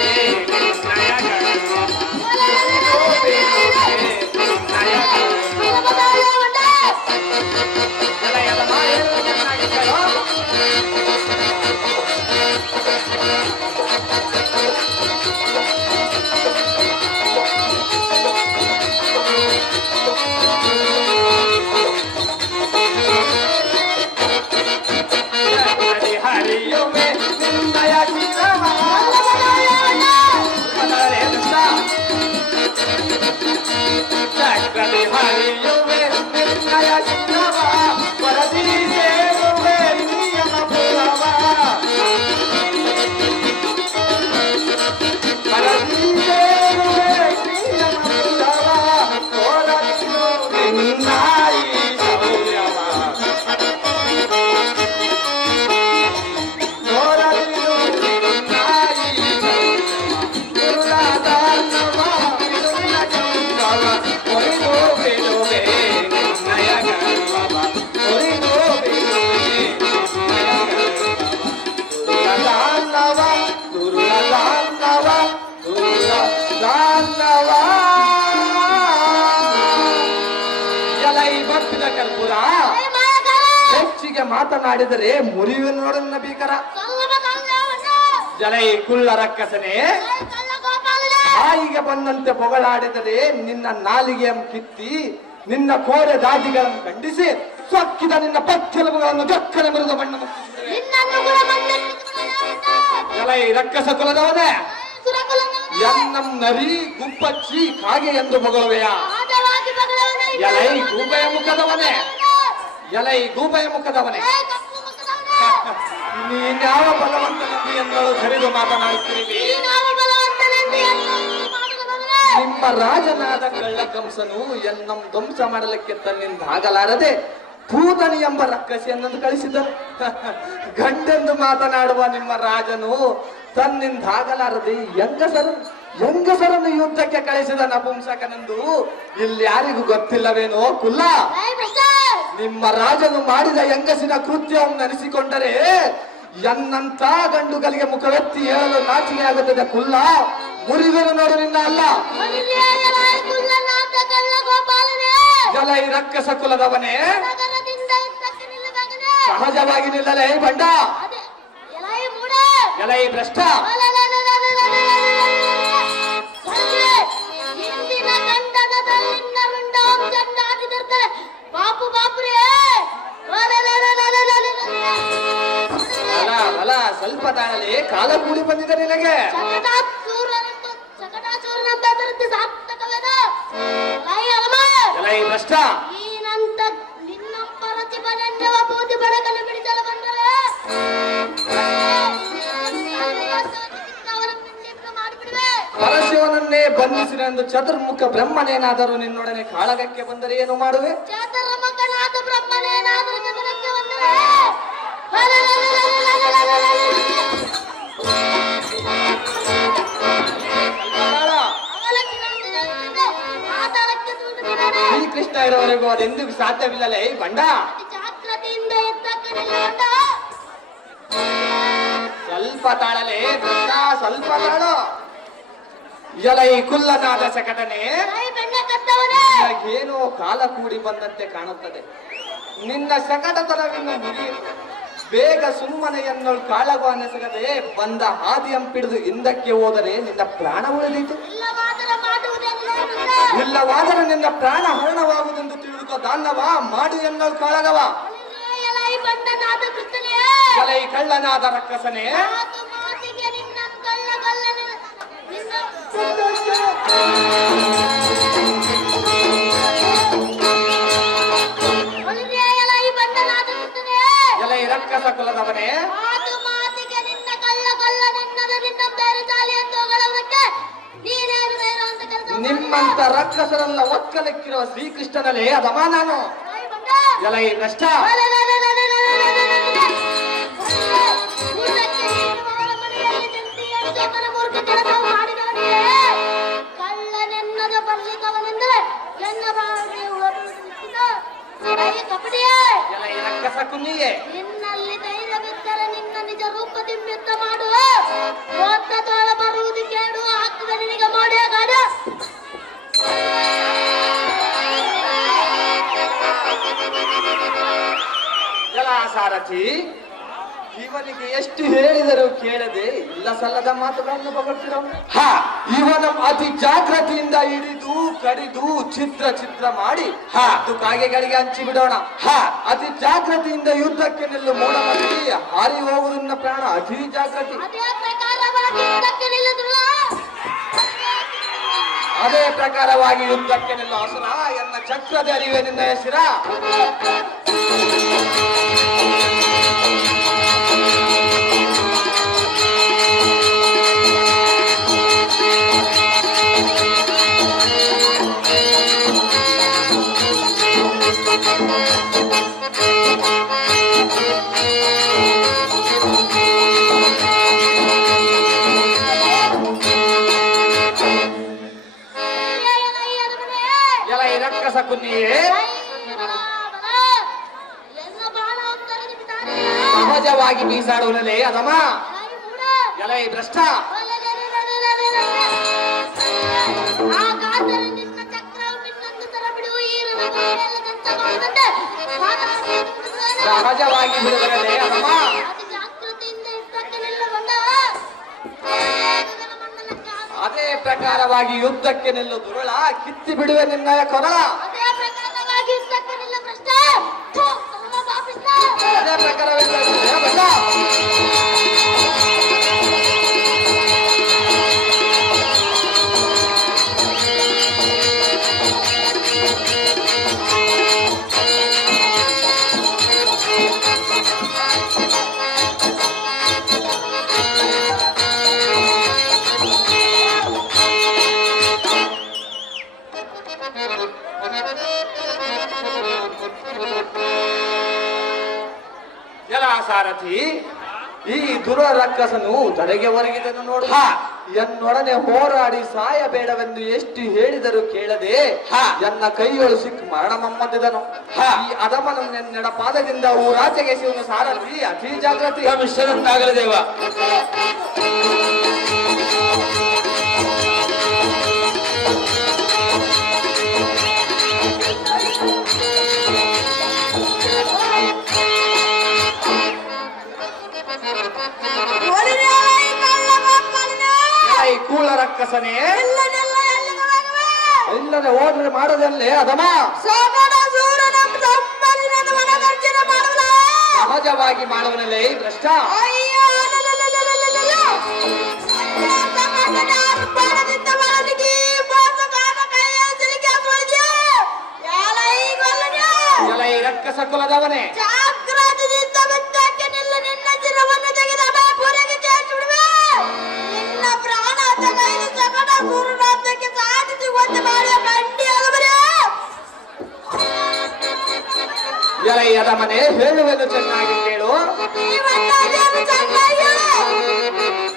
ಮಾತನಾಡಿದರೆ ಮುರಿಯುವೆ ನೋಡ ನನ್ನ ಭೀಕರ. ಜಲೈ ಕುಳ್ಳ ರಕ್ಕಸನೆ, ತಾಯಿಗೆ ಬಂದಂತೆ ಹೊಗಳಾಡಿದರೆ ನಿನ್ನ ನಾಲಿಗೆ ಕಿತ್ತಿ ನಿನ್ನ ಕೋರೆ ದಾದಿಗಳನ್ನು ಖಂಡಿಸಿ ಸೊಕ್ಕಿದ ನಿನ್ನ ಪಚ್ಚಲುಗಳನ್ನು ಜೊಕ್ಕನೆ ಮರದ ಬಣ್ಣ ಜಲೈ ರಕ್ಕಸ ಕುಲದವನೇ, ಎನ್ನಂ ನರಿ ಗುಪ್ಪಚ್ಚಿ ಕಾಗೆ ಎಂದು ಮಗುವೆಯ ಎಲೈ ಗೂಬೆಯ ಮುಖದವನೇ, ಎಲೈ ಗೂಬೆಯ ಮುಖದವನೇ, ನೀನ್ಯಾವ ಬಲವಂತನಲ್ಲಿ ಎನ್ನಳು ಸರಿದು ಮಾತನಾಡುತ್ತೀರಿ. ನಿಮ್ಮ ರಾಜನಾದ ಕಳ್ಳಕಂಸನು ಎನ್ನಂ ಧ್ವಂಸ ಮಾಡಲಿಕ್ಕೆ ತನ್ನಿಂದ ಆಗಲಾರದೆ ಭೂತನಿ ಎಂಬ ರಕ್ಕಸಿಯನ್ನು ಕಳಿಸಿದನು. ಗಂಡೆಂದು ಮಾತನಾಡುವ ನಿಮ್ಮ ರಾಜನು ತನ್ನಿಂದ ಆಗಲಾರದೆ ಹೆಂಗಸರನ್ನು ಯುದ್ಧಕ್ಕೆ ಕಳಿಸಿದ ನಪುಂಸಕನೆಂದು ಇಲ್ಲಿ ಯಾರಿಗೂ ಗೊತ್ತಿಲ್ಲವೇನೋ ಕುಲ್ಲ. ನಿಮ್ಮ ರಾಜನು ಮಾಡಿದ ಹೆಂಗಸಿನ ಕೃತ್ಯವನ್ನು ನೆನೆಸಿಕೊಂಡರೆ ಎನ್ನಂತ ಗಂಡುಗಳಿಗೆ ಮುಖವೆತ್ತಿ ಹೇಳಲು ನಾಚಿಕೆ ಆಗುತ್ತದೆ ಕುಲ್ಲ. ಮುರಿವೆನು ನೋಡು ನಿನ್ನ ಅಲ್ಲ. ಜಲೈ ರಕ್ಕಸ ಕುಲದವನೇ, ಸಹಜವಾಗಿ ನಿಲ್ಲಲೇ ಬಂಡ, ಎಲೈ ಭ್ರಷ್ಟ, ಅಲ ಸ್ವಲ್ಪ ತಾಳಲಿ, ಕಾಲ ಕೂಡಿ ಬಂದಿದೆ ನಿನಗೆ. ಎಲೈ ಭ್ರಷ್ಟ, ಪರಶಿವನನ್ನೇ ಬಂಧಿಸಿರೆಂದು ಚತುರ್ಮುಖ ಬ್ರಹ್ಮನೇನಾದರೂ ನಿನ್ನೊಡನೆ ಕಾಳಗಕ್ಕೆ ಬಂದರೆ ಏನು ಮಾಡುವೆ? ಚತುರ್ಮುಖನಾದ ಬ್ರಹ್ಮನೇನಾದರೂ ಚತುರಕ್ಕೆ ಬಂದರೆ ಶ್ರೀಕೃಷ್ಣ ಇರೋವರೆಗೂ ಅದೆಂದಿಗೂ ಸಾಧ್ಯವಿಲ್ಲಲೇ ಬಂಡ. ಜಾಗ್ರತೆಯಿಂದ ಸ್ವಲ್ಪ ತಾಳಲೇ ಭ್ರಷ್ಟ, ಸ್ವಲ್ಪ ತಾಳು. ಎಲೈ ಕುಲ್ಲನಾದ ಸಕಟನೆ, ಏನೋ ಕಾಲ ಕೂಡಿ ಬಂದಂತೆ ಕಾಣುತ್ತದೆ. ನಿನ್ನ ಸಕಟತನವನ್ನು ಮುರಿಯು. ಬೇಗ ಸುಮ್ಮನೆ ಎನ್ನಳು ಕಾಳಗ ಅನಸಗದೆ ಬಂದ ಹಾದಿಯಂಪಿಡಿದು ಹಿಂದಕ್ಕೆ ಹೋದರೆ ನಿನ್ನ ಪ್ರಾಣ ಉಳಿದೀತು. ಇಲ್ಲವಾದರೆ ನಿನ್ನ ಪ್ರಾಣ ಹರಣವಾಗುವುದೆಂದು ತಿಳಿದುಕೋ ದಾನವ. ಮಾಡು ಎನ್ನಳು ಕಾಳಗವ. ಎಲೈ ಕಳ್ಳನಾದ ರಕ್ಕಸನೆ, ಎಲೈ ರಕ್ಕಸ ಕುಲದವನೇ, ನಿಮ್ಮಂತ ರಕ್ಕಸರೆಲ್ಲ ಒಕ್ಕಲಕ್ಕಿರುವ ಶ್ರೀಕೃಷ್ಣನಲ್ಲೇ ಅದಮ ನಾನು. ಎಲೈ ಭ್ರಷ್ಟ, ಕಳ್ಳನೆನ್ನದ ಬಲ್ಲಿಕವನೆಂದರೆ ಎಲೈ ರಕ್ಕಸ ಕುನ್ನಿಯೇ, ನಿನ್ನಲ್ಲಿ ಧೈರ್ಯವಿದ್ದರೆ ನಿನ್ನ ನಿಜ ರೂಪ ದಿಮ್ಯುದ್ಧ ಮಾಡುವ ಓದ್ದ ತೋಳ ಬರುವುದು ಕೇಳು ಹಾಕಿದ ನಿನಗೆ ಮಾಡೇ ಗಾಡ. ಜಲಾಸಾರಥಿ, ಇವನಿಗೆ ಎಷ್ಟು ಹೇಳಿದರೂ ಕೇಳದೆ ಇಲ್ಲ ಸಲ್ಲದ ಮಾತುಗಳನ್ನು ಬಗಳ್ತಿರೋ. ಇವನ ಅತಿ ಜಾಗೃತಿಯಿಂದ ಹಿಡಿದು ಕಡಿದು ಚಿತ್ರ ಮಾಡಿ ಕಾಗೆಗಳಿಗೆ ಹಂಚಿ ಬಿಡೋಣ. ಅತಿ ಜಾಗೃತಿಯಿಂದ ಯುದ್ಧಕ್ಕೆ ನಿಲ್ಲು ಮೋಡ ಮಾಡಿ ಹಾರಿ ಹೋಗುವುದನ್ನ ಪ್ರಾಣ ಅತಿ ಜಾಗೃತಿ. ಅದೇ ಪ್ರಕಾರವಾಗಿ ಯುದ್ಧಕ್ಕೆ ನಿಲ್ಲು ಅಸುರ. ಎನ್ನ ಚಕ್ರದ ಅರಿವೆ ನಿನ್ನ ಹೆಸರ. ಎಲೈ ರಕ್ಕಸ ಕುನ್ನಿಯೇ, ಸಹಜವಾಗಿ ಬೀಸಾಡುವನಲೇ ಅದಮ. ಎಲೈ ಭ್ರಷ್ಟ, ಚಕ್ರ ಬಿಡುವ ಈ ಸಹಜವಾಗಿ ಬಿಡುಗಡೆ ಅಮ್ಮ. ಅತಿ ಜಾಗೃತಿಯಿಂದ ಇದ್ದಕ್ಕೆಲ್ಲ ಬಂದ ಅದೇ ಪ್ರಕಾರವಾಗಿ ಯುದ್ಧಕ್ಕೆ ನಿಲ್ಲು ದುರುಳ, ಕಿತ್ತಿ ಬಿಡುವೆ ನಿನ್ನಯ ಕೊರಳ. ಅದೇ ಪ್ರಕಾರವಾಗಿ ಇದ್ದಕ್ಕೆಲ್ಲ ಭ್ರಷ್ಟ ಥು, ನಮ್ಮ ಪಾಪಿಸ್ತ. ಅದೇ ಪ್ರಕಾರವೆಲ್ಲ ಬಂದ. ಸಾರಥಿ, ಈ ದುರ ರಕ್ಕಸನು ತಲೆಗೆ ಒರಗಿದನು ನೋಡು. ಎನ್ನೊಡನೆ ಹೋರಾಡಿ ಸಾಯಬೇಡವೆಂದು ಎಷ್ಟು ಹೇಳಿದರೂ ಕೇಳದೆ ಎನ್ನ ಕೈಯೊಳು ಸಿಕ್ಕು ಮರಣ ಮಮ್ಮದಿದನು. ಈ ಅಧಮನ ನೆಡಪಾದದಿಂದ ಊರಾಚೆಗೆ ಶಿವನು ಸಾರಥಿ ಅತಿ ಜಾಗೃತಿ. ಮಿಶ್ರಂತಾಗಲ ದೇವ. ಈ ಕೂಳ ರಕ್ಕಸನೇ, ಇಲ್ಲದೆ ಹೋದ್ರೆ ಮಾಡದಲ್ಲೇ ಅಧಮ. ಸಹಜವಾಗಿ ಮಾಡುವನಲ್ಲೇ ಈ ಭ್ರಷ್ಟ. ಎಲ ಈ ರಕ್ಕಸ ಕುಲದವನೇ, ಜಾಗ್ರತೆಯಿಂದ ಬೆತ್ತಕ್ಕೆ ನಿಲ್ಲ, ನಿನ್ನ ಚಿರವನ್ನು ತೆಗೆದ ಬಾಪುರಿಗೆ ಸೇರಿಸುಡುವೆ. ನಿನ್ನ ಪ್ರಾಣಾಂತ ಕೈಲಿ ಸಕಟ ಸೂರ್ಯನಾಂತಕ್ಕೆ ಸಾಧಿಸಿ ಒಂದು ಮಾಡುವ ಬಂಡಿ ಅಲಬರೇ. ಎಲ ಈ ಅಧಮನೆ ಹೇಳುವೆನು ಚೆನ್ನಾಗಿ ಕೇಳು. ನೀವನ್ನ ಅದೇನು ಚೆನ್ನಾಗಿ ಹೇಳು.